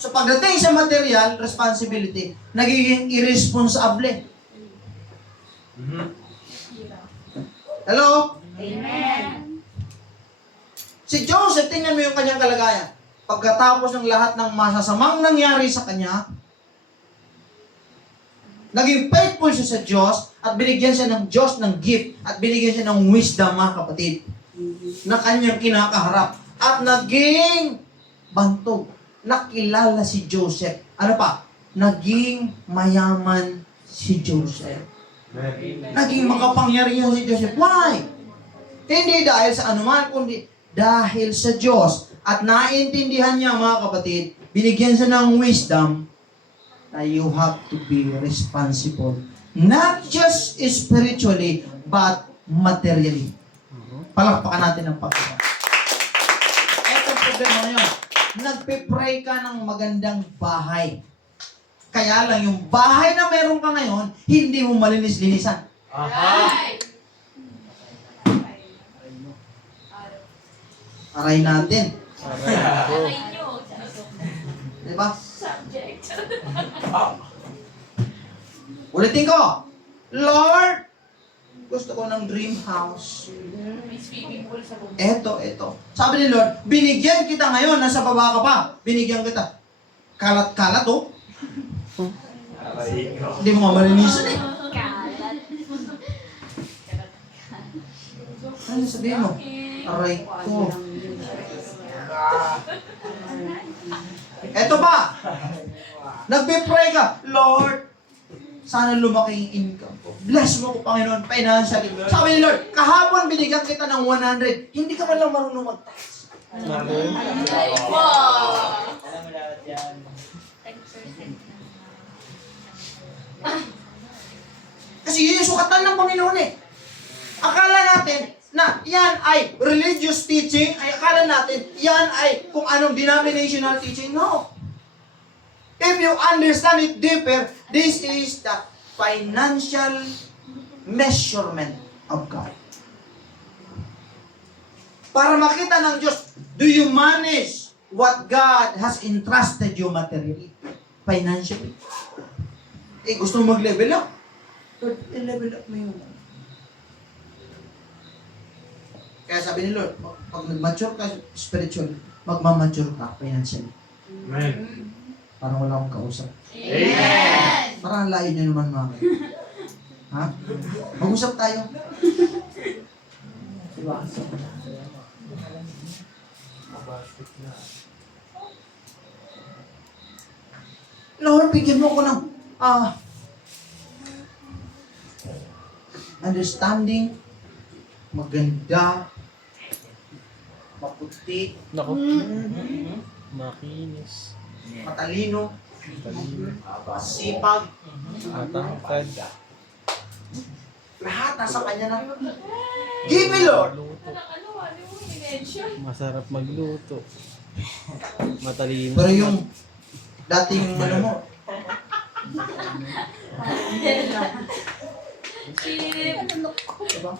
So pagdating sa material, responsibility, nagiging irresponsible. Hello? Amen. Si Joseph, tingnan mo yung kanyang kalagayan. Pagkatapos ng lahat ng masasamang nangyari sa kanya, naging faithful siya sa Diyos at binigyan siya ng Diyos ng gift at binigyan siya ng wisdom, mga kapatid, na kanyang kinakaharap. At naging bantog. Nakilala si Joseph. Ano pa? Naging mayaman si Joseph. Naging makapangyarihan si Joseph. Why? Hindi dahil sa anuman, kundi dahil sa Diyos. At naintindihan niya, mga kapatid, binigyan siya ng wisdom na you have to be responsible. Not just spiritually, but materially. Palakpakan natin ang pagkakas. Ito problema ngayon. Nagpe-pray ka ng magandang bahay. Kaya lang yung bahay na meron ka ngayon, hindi mo malinis-linisan. Right. Aray natin. Aray nyo. Di ba? Subject. Ulitin ko. Lord, gusto ko ng dream house. May swimming pool sa bundok. Eto. Sabi ni Lord, binigyan kita ngayon, nasa baba ka pa. Binigyan kita. Kalat-kalat, oh. Hindi mo nga malinisan eh. Kalat. Ano sabihin mo? Aray ko. Eto pa. Nagbe-pray ka, Lord, sana lumaki yung income ko. Bless mo ko, Panginoon, financially. Sabi ni Lord, kahapon binigyan kita ng 100. Hindi ka man lang marunong mag-tax. Wow. Alam mo lahat yan. 10%. Kasi yun yung sukatan ng Panginoon eh. Akala natin na yan ay religious teaching, ay akala natin yan ay kung anong denominational teaching. No. If you understand it deeper, this is the financial measurement of God. Para makita ng Diyos, do you manage what God has entrusted you materially, financially? Eh, gusto mo mag-level up? Lord, i-level up mo yun. Kaya sabi ni Lord, pag nag-mature ka spiritually, magmamature ka financially. Amen. Parang wala akong kausap. Amen. Parang ang layo nyo naman, mga kayo. Ha? Mag-usap tayo. Diba? Lord, bigyan mo ko ng understanding, maganda, maputi, Naku. Makinis. matalino, Talino. masipag, Matangkad. lahat nasa kanya na. Give me, Lord. Ano mo, attention. Masarap magluto. Matalino. Pero yung dating ano mo, diba?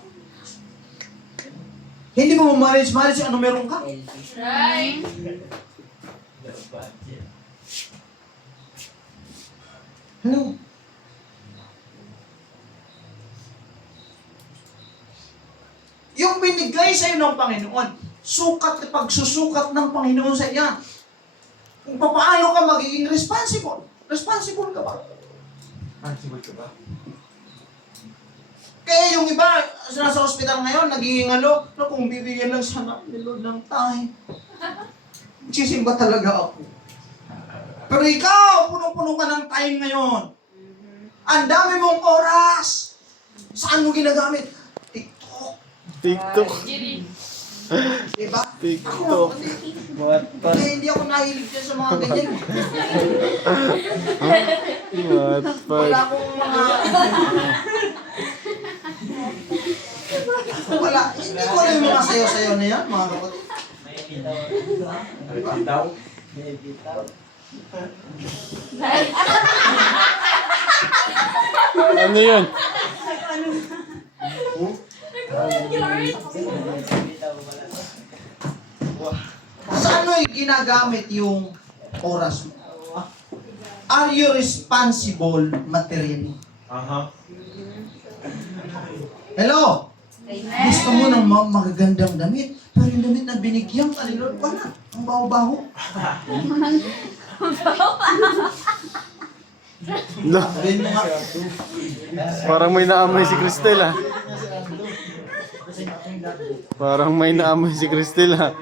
Hindi mo manage ano meron ka? Right. Hello? Yung binigay sa'yo ng Panginoon, pagsusukat ng Panginoon sa iyan. Kung paano ka magiging responsible. Responsible ka ba? Sensible ka ba? Kaya yung iba, nasa hospital ngayon, naghihingalo, no, kung bibigyan lang sana ni Lord ng time. Sisimba talaga ako. Pero ikaw, punong-puno ka ng time ngayon. Ang dami mong oras. Saan mo ginagamit? TikTok. TikTok. Diba? TikTok. What pa? Kaya hindi ako nahilig dyan sa mga ganyan. What pa? Wala akong mga... Wala. Hindi ko alam yung mga sayo-sayo na yan, mga kapatid. Bitaw. Ano yun? Saan mo ginagamit yung oras mo? Are you responsible materially? Aha. Hello? Gusto mo ng magagandang damit, pero yung damit na binigyan ka ni Lord, wala. Ang baho-baho. Sabihin mo nga, Parang may naamoy si Cristel ah. Parang may naamoy si Cristel ah.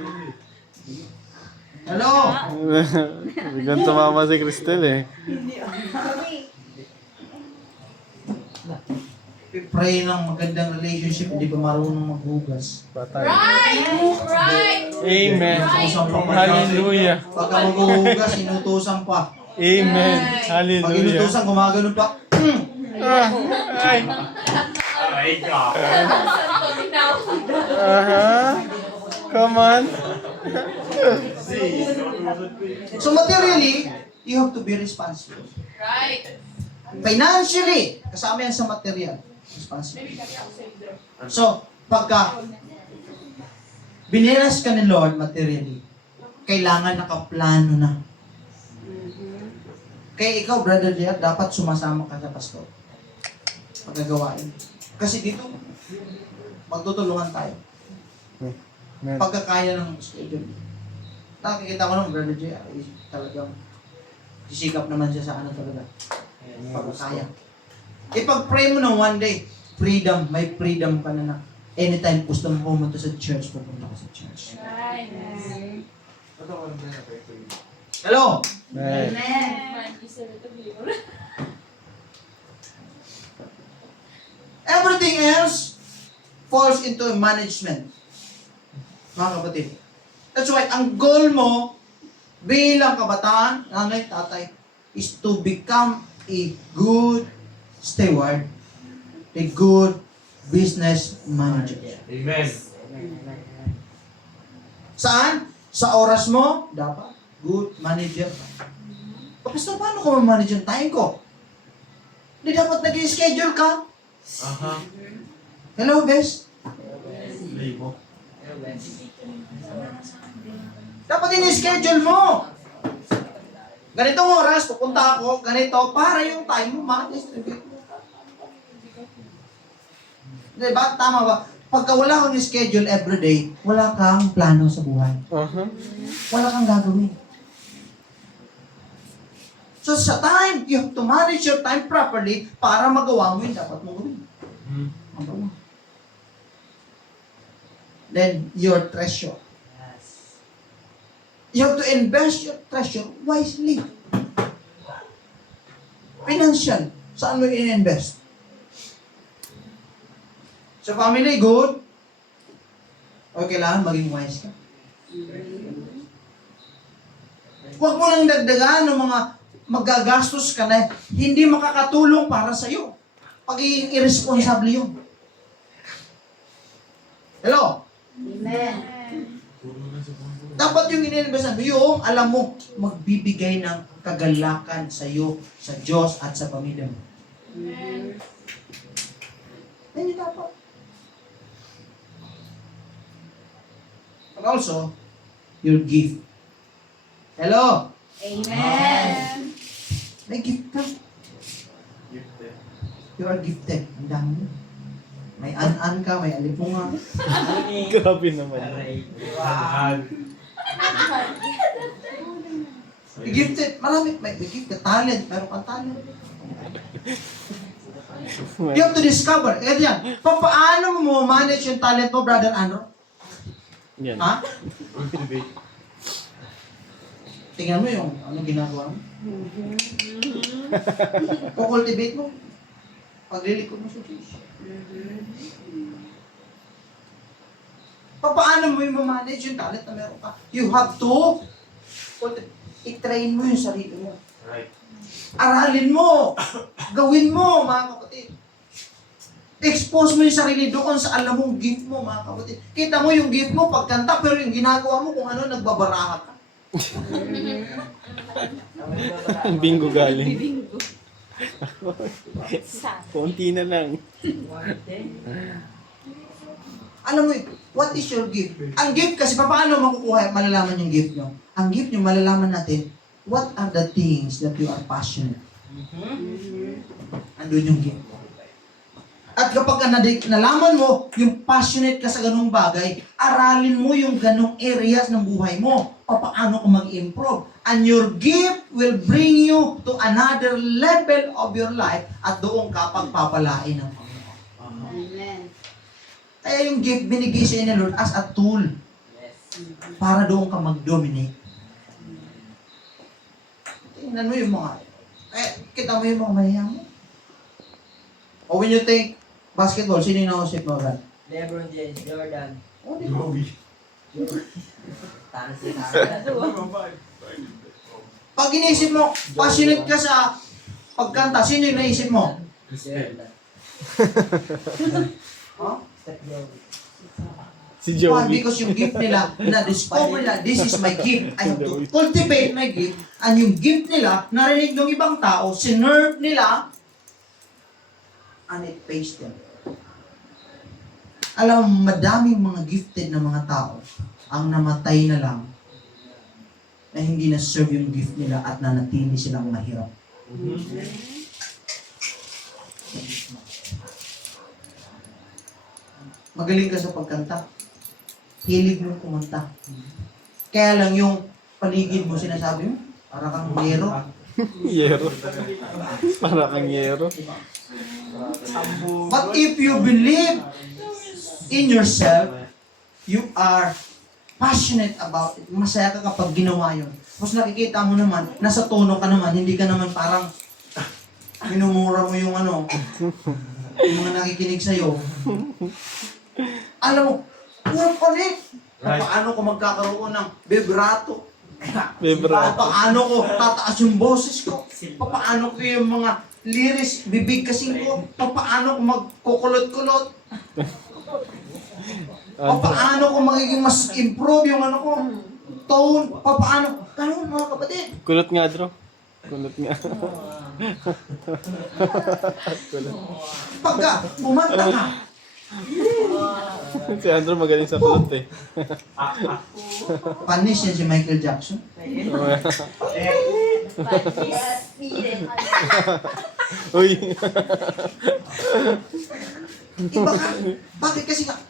hello? Biglang tumama si Cristel eh. Pray ng magandang relationship, hindi pa marunong maghugas. Patay. Right. Right. Amen. Inutusan pa pa. Hallelujah. Pagka maghuhugas, inutusan pa. Amen. Pag Hallelujah. inutusan, gumagano'n pa. Ay. Aray ka. Come on. So materially, you have to be responsible. Right. Financially, kasama yan sa material. Responsible. So, pagka binelas ka ni Lord materially, kailangan nakaplano na. Kaya ikaw, Brother Liat, dapat sumasama ka sa pastor. Pagkagawain. Kasi dito, magtutulungan tayo. Pagkakaya ng schedule. Nakikita ko ng Brother J, talagang sisikap naman siya sa ano talaga. Pagkakaya. Ipag-pray mo ng one day, freedom, may freedom ka na. Anytime gusto mo pumunta sa church, pupunta ka sa church. Right. Hello? Amen. Everything else falls into management. Mga kapatid. That's why, ang goal mo bilang kabataan, nanay, tatay, is to become a good steward, a good business manager. Amen. Saan? Sa oras mo, dapat good manager ka. Pastor, paano ko ma-manage yung time ko? Hindi dapat nag-schedule ka. Aha. Hello, Bes? Libo. Dapat in-schedule mo. Ganitong oras, pupunta ako, ganito, para yung time mo ma-distribute mo. Diba? Tama ba? Pagka wala kang schedule everyday, wala kang plano sa buhay. Wala kang gagawin. So sa time, you have to manage your time properly para magawa mo yung dapat mo gawin. Magawa. Then, your treasure. You have to invest your treasure wisely. Financial. Saan mo in-invest? Sa family, good. O kailangan maging wise ka. Huwag mo lang dagdagan ng mga magagastos ka na hindi makakatulong para sa iyo. Pagiging irresponsible yun. Hello? Amen. Dapat yung ininvestan mo, yung alam mo, magbibigay ng kagalakan sa iyo, sa Diyos at sa pamilya mo. Yan yung dapat. And also, your gift. Hello? Amen. May gift ka. You are gifted. Ang dami mo. May an-an ka, may alipunga. Grabe naman. Wow. May gifted. Marami. May gift ka. Talent. Meron kang talent. You have to discover. Kaya yan. Paano mo manage yung talent mo, Brother Andrew? Yan. Ha? Tingnan mo yung ano ginagawa mo. Kukultivate mo. Paglilikod mo sa Diyos. Paano mo yung manage yung talent na meron ka? You have to i-train mo yung sarili mo. Right. Aralin mo. Gawin mo, mga kapatid. Expose mo yung sarili doon sa alam mong gift mo, mga kapatid. Kita mo yung gift mo pagkanta, pero yung ginagawa mo kung ano, nagbabaraha ka. Bingo galing. Konti na lang. Alam mo, what is your gift? Ang gift kasi, paano makukuha, malalaman yung gift nyo? Ang gift nyo, malalaman natin, what are the things that you are passionate? Andun yung gift. At kapag nalaman mo, yung passionate ka sa ganung bagay, aralin mo yung ganung areas ng buhay mo. Paano ka mag-improve. And your gift will bring you to another level of your life at doon ka pagpapalain ng Panginoon. Amen. Kaya yung gift binigay sa inyo, Lord, as a tool para doon ka mag-dominate. Tingnan mo yung mga, kita mo yung mga mayayaman. O when you think, basketball, sino yung nausip mo, Brad? LeBron James, Jordan. O, di ba? Tanas si Pag inisip mo, passionate ka sa pagkanta, sino yung naisip mo? Jordan. Huh? Steph Curry. Si Why? Joey. Because yung gift nila, na-discover nila, this is my gift. I have to cultivate my gift. And yung gift nila, narinig ng ibang tao, sinerve nila, and it pays them. Alam mo, madaming mga gifted na mga tao ang namatay na lang na hindi na-serve yung gift nila at nanatili silang mahirap. Magaling ka sa pagkanta. Hilig mong kumanta. Kaya lang yung paligid mo sinasabi mo, para kang yero. Yero. Para kang yero. But if you believe in yourself, you are passionate about it. Masaya ka kapag ginawa yun. Tapos nakikita mo naman, nasa tono ka naman, hindi ka naman parang minumura mo yung ano, yung mga nakikinig sa'yo. Alam mo, work on it. Paano ko magkakaroon ng vibrato? Vibrato. Paano ko tataas yung boses ko? Paano ko yung mga lyrics, bibig kasing ko? Paano ko magkukulot-kulot? Paano ko magiging mas improve yung ano ko? Tone? Paano? Ganun mga kapatid. Kulot nga, Dro. Kulot nga. Pagka kumanta ka, Si Andrew magaling sa kulot eh. panis yan si Michael Jackson. Uy. Iba ka. Bakit kasi ka?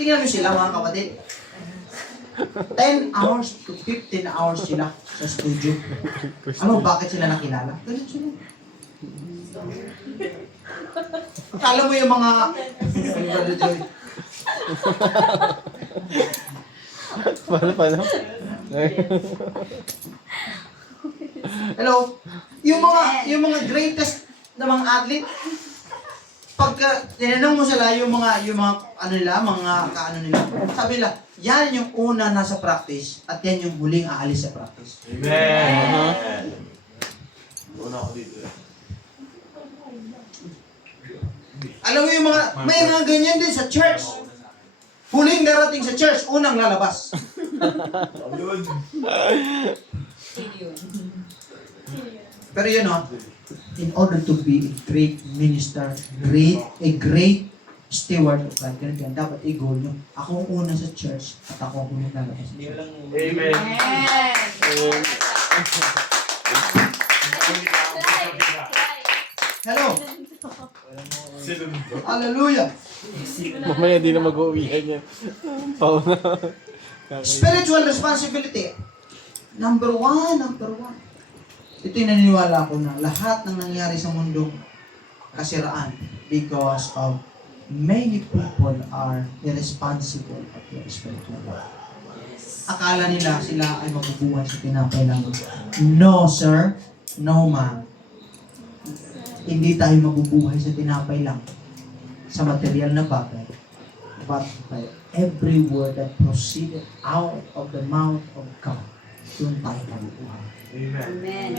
Tingnan mo sila mga kapatid. 10 hours to 15 hours sila sa studio. Ano, bakit sila nakilala? Ganun sila. Akala mo yung mga... Paano? Hello? Yung mga greatest na mga athlete, pagka tinanong mo sila yung mga ano nila, mga kaano nila, sabi nila, yan yung una nasa practice at yan yung huling aalis sa practice. Amen. Una ako dito. Alam mo yung mga, may mga ganyan din sa church. Huling darating sa church, unang lalabas. Yun. Pero yun know, in order to be a great minister, a great steward of God, ganun yan, dapat i-goal nyo. Ako ang una sa church at ako ang unang lalabas sa Hindi church. lang Amen. Hello! Sinundo. Hallelujah! Mamaya di na mag-uwihan yan. Pauna. Spiritual responsibility. Number one. Ito yung naniniwala ko na lahat ng nangyari sa mundong kasiraan because of many people are irresponsible at their spiritual life. Akala nila sila ay mabubuhay sa tinapay lang. No, sir. No, ma'am. Hindi tayo mabubuhay sa tinapay lang, sa material na bagay, but by every word that proceeded out of the mouth of God, doon tayo mabubuhay. Amen.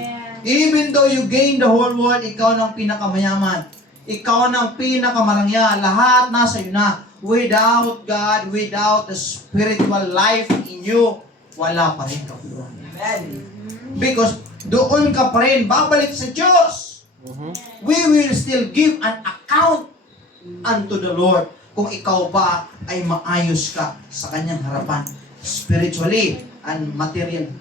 Even though you gain the whole world, ikaw ng pinakamayaman. Ikaw ng pinakamarangya. Lahat nasa iyo na. Without God, without the spiritual life in you, wala pa rin kapuluhan. Because doon ka pa rin babalik sa Diyos. We will still give an account unto the Lord kung ikaw ba ay maayos ka sa kanyang harapan spiritually and materially.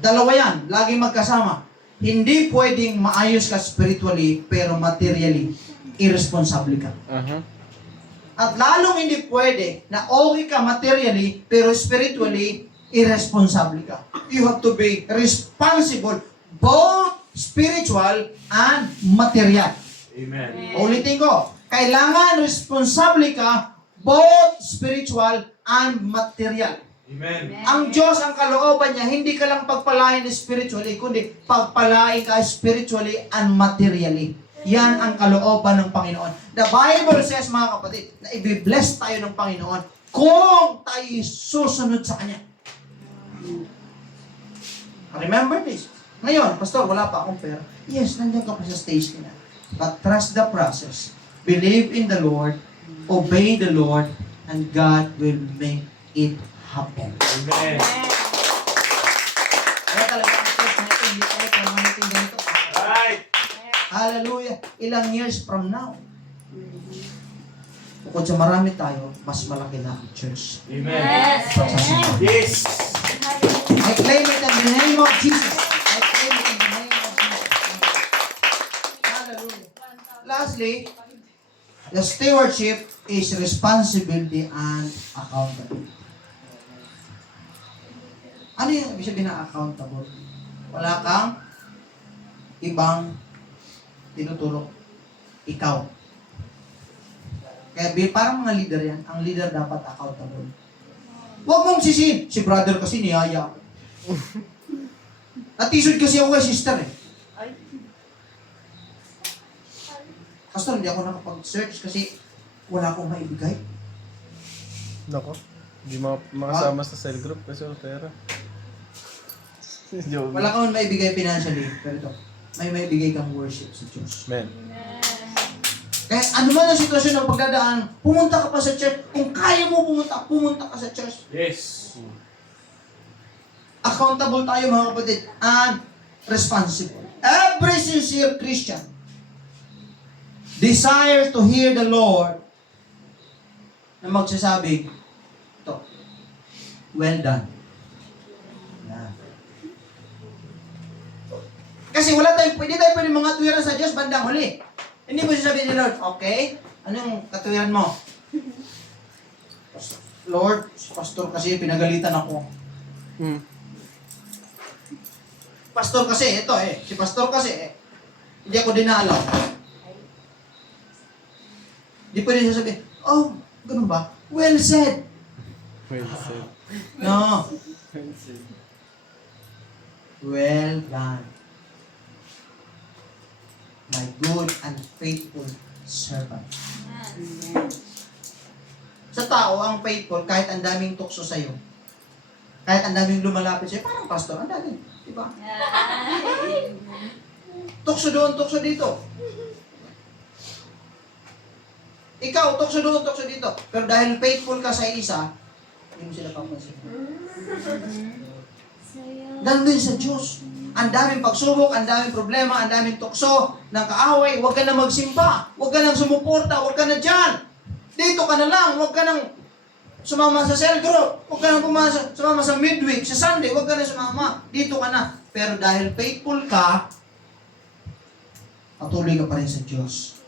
Dalawa yan, laging magkasama. Hindi pwedeng maayos ka spiritually pero materially irresponsible ka. At lalong hindi pwede na okay ka materially pero spiritually irresponsible ka. You have to be responsible both spiritual and material. Amen. Ulitin ko, kailangan responsable ka both spiritual and material. Amen. Ang Diyos, ang kalooban niya, hindi ka lang pagpalain spiritually, kundi pagpalain ka spiritually and materially. Yan ang kalooban ng Panginoon. The Bible says, mga kapatid, na i-bless tayo ng Panginoon kung tayo susunod sa Kanya. Remember this. Ngayon, Pastor, wala pa akong pera. Yes, nandiyan ka pa sa stage na. But trust the process. Believe in the Lord, obey the Lord, and God will make it happen. Amen. Kaya talaga ang church na ito, hindi tayo permanenteng ganito. Right. Hallelujah. Ilang years from now. Bukod sa marami tayo, mas malaki na ang church. Amen. Pagsasunod. Yes. I claim it in the name of Jesus. I claim it in the name of Jesus. Hallelujah. Lastly, the stewardship is responsibility and accountability. Ano yung ibig sabihin ng accountable? Wala kang ibang tinutulong. Ikaw. Kaya parang mga leader yan. Ang leader dapat accountable. Huwag mong sisihin. Si brother kasi niyaya ako. Natisod kasi ako kay sister eh. Pastor, hindi ako nakapag-search kasi wala akong maibigay. Nako. Hindi makasama sa cell group kasi wala pera. Joke. Wala kang maibigay financially. Pero ito, may maibigay kang worship sa Diyos. Man. Kaya ano man ang sitwasyon ng pagdadaan, pumunta ka pa sa church. Kung kaya mo pumunta ka sa church. Yes. Accountable tayo mga kapatid. And responsible. Every sincere Christian desires to hear the Lord na magsasabi, ito, well done. Yan. Kasi hindi tayo pwede mga tuwiran sa Diyos bandang huli. Hindi mo sasabihin ni Lord, okay, anong katuwiran mo? Lord, si pastor kasi pinagalitan ako. Pastor kasi, ito si pastor kasi hindi ako dinalaw. Hindi pwede sasabihin, oh, ganun ba? Well said. Well said. No. Well said. Well done. My good and faithful servant. Sa tao, ang faithful, kahit ang daming tukso sa'yo, kahit ang daming lumalapit sa'yo, parang pastor, ang dami. Diba? Tukso doon, tukso dito. Ikaw, tukso doon, tukso dito. Pero dahil faithful ka sa isa, hindi mo sila papansin. Ganun din sa Diyos. Ang daming pagsubok, ang daming problema, ang daming tukso ng kaaway. Huwag ka na magsimba. Huwag ka nang sumuporta. Huwag ka na dyan. Dito ka na lang. Huwag ka nang sumama sa cell group. Huwag ka nang sumama sa midweek, sa Sunday. Huwag ka na sumama. Dito ka na. Pero dahil faithful ka, patuloy ka pa rin sa Diyos.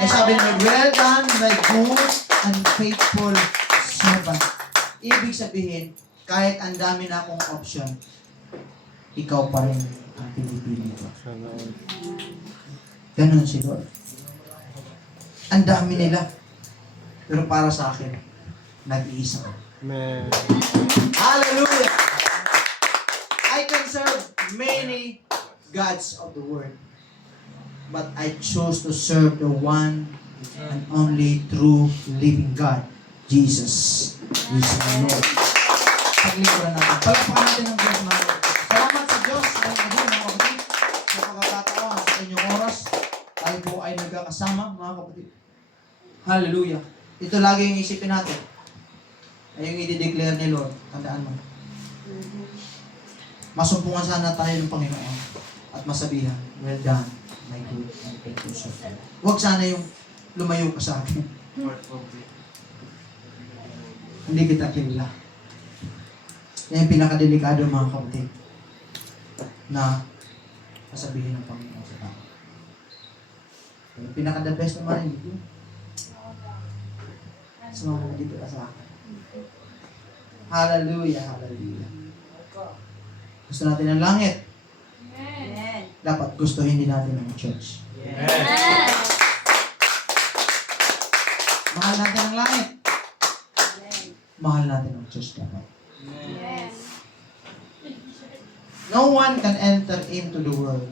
Eh sabi niya, well done, my good and faithful servant. Ibig sabihin, kahit ang dami na akong option, ikaw pa rin ang pinipili ko. Ganun si Lord. Ang dami nila. Pero para sa akin, nag-iisa ko. Amen. Hallelujah! I can serve many gods of the world. But I chose to serve the one and only true living God, Jesus is Lord. Paglikuran natin. Palakpakan natin ang Diyos, mga kapatid. Salamat sa Diyos sa mga kapatid sa pagkakataon sa inyong oras. Tayo po ay nagkakasama, mga kapatid. Hallelujah. Ito lagi yung isipin natin. Ay yung i-declare ni Lord. Tandaan mo. Masumpungan sana tayo ng Panginoon at masabihan, well done, my good and faithful servant. Huwag sana yung lumayo ka sa akin. Hindi kita kilala. Yan yung pinakadelikado, mga kapatid, na sasabihin ng Panginoon sa tao. Yung pinaka-the best naman yun. Sumama dito ka sa akin. Hallelujah, hallelujah. Gusto natin ng langit. Amen. Dapat gustuhin din natin ang church. Amen. Mahal natin ang langit. Mahal natin ang church dapat. Yes. No one can enter into the world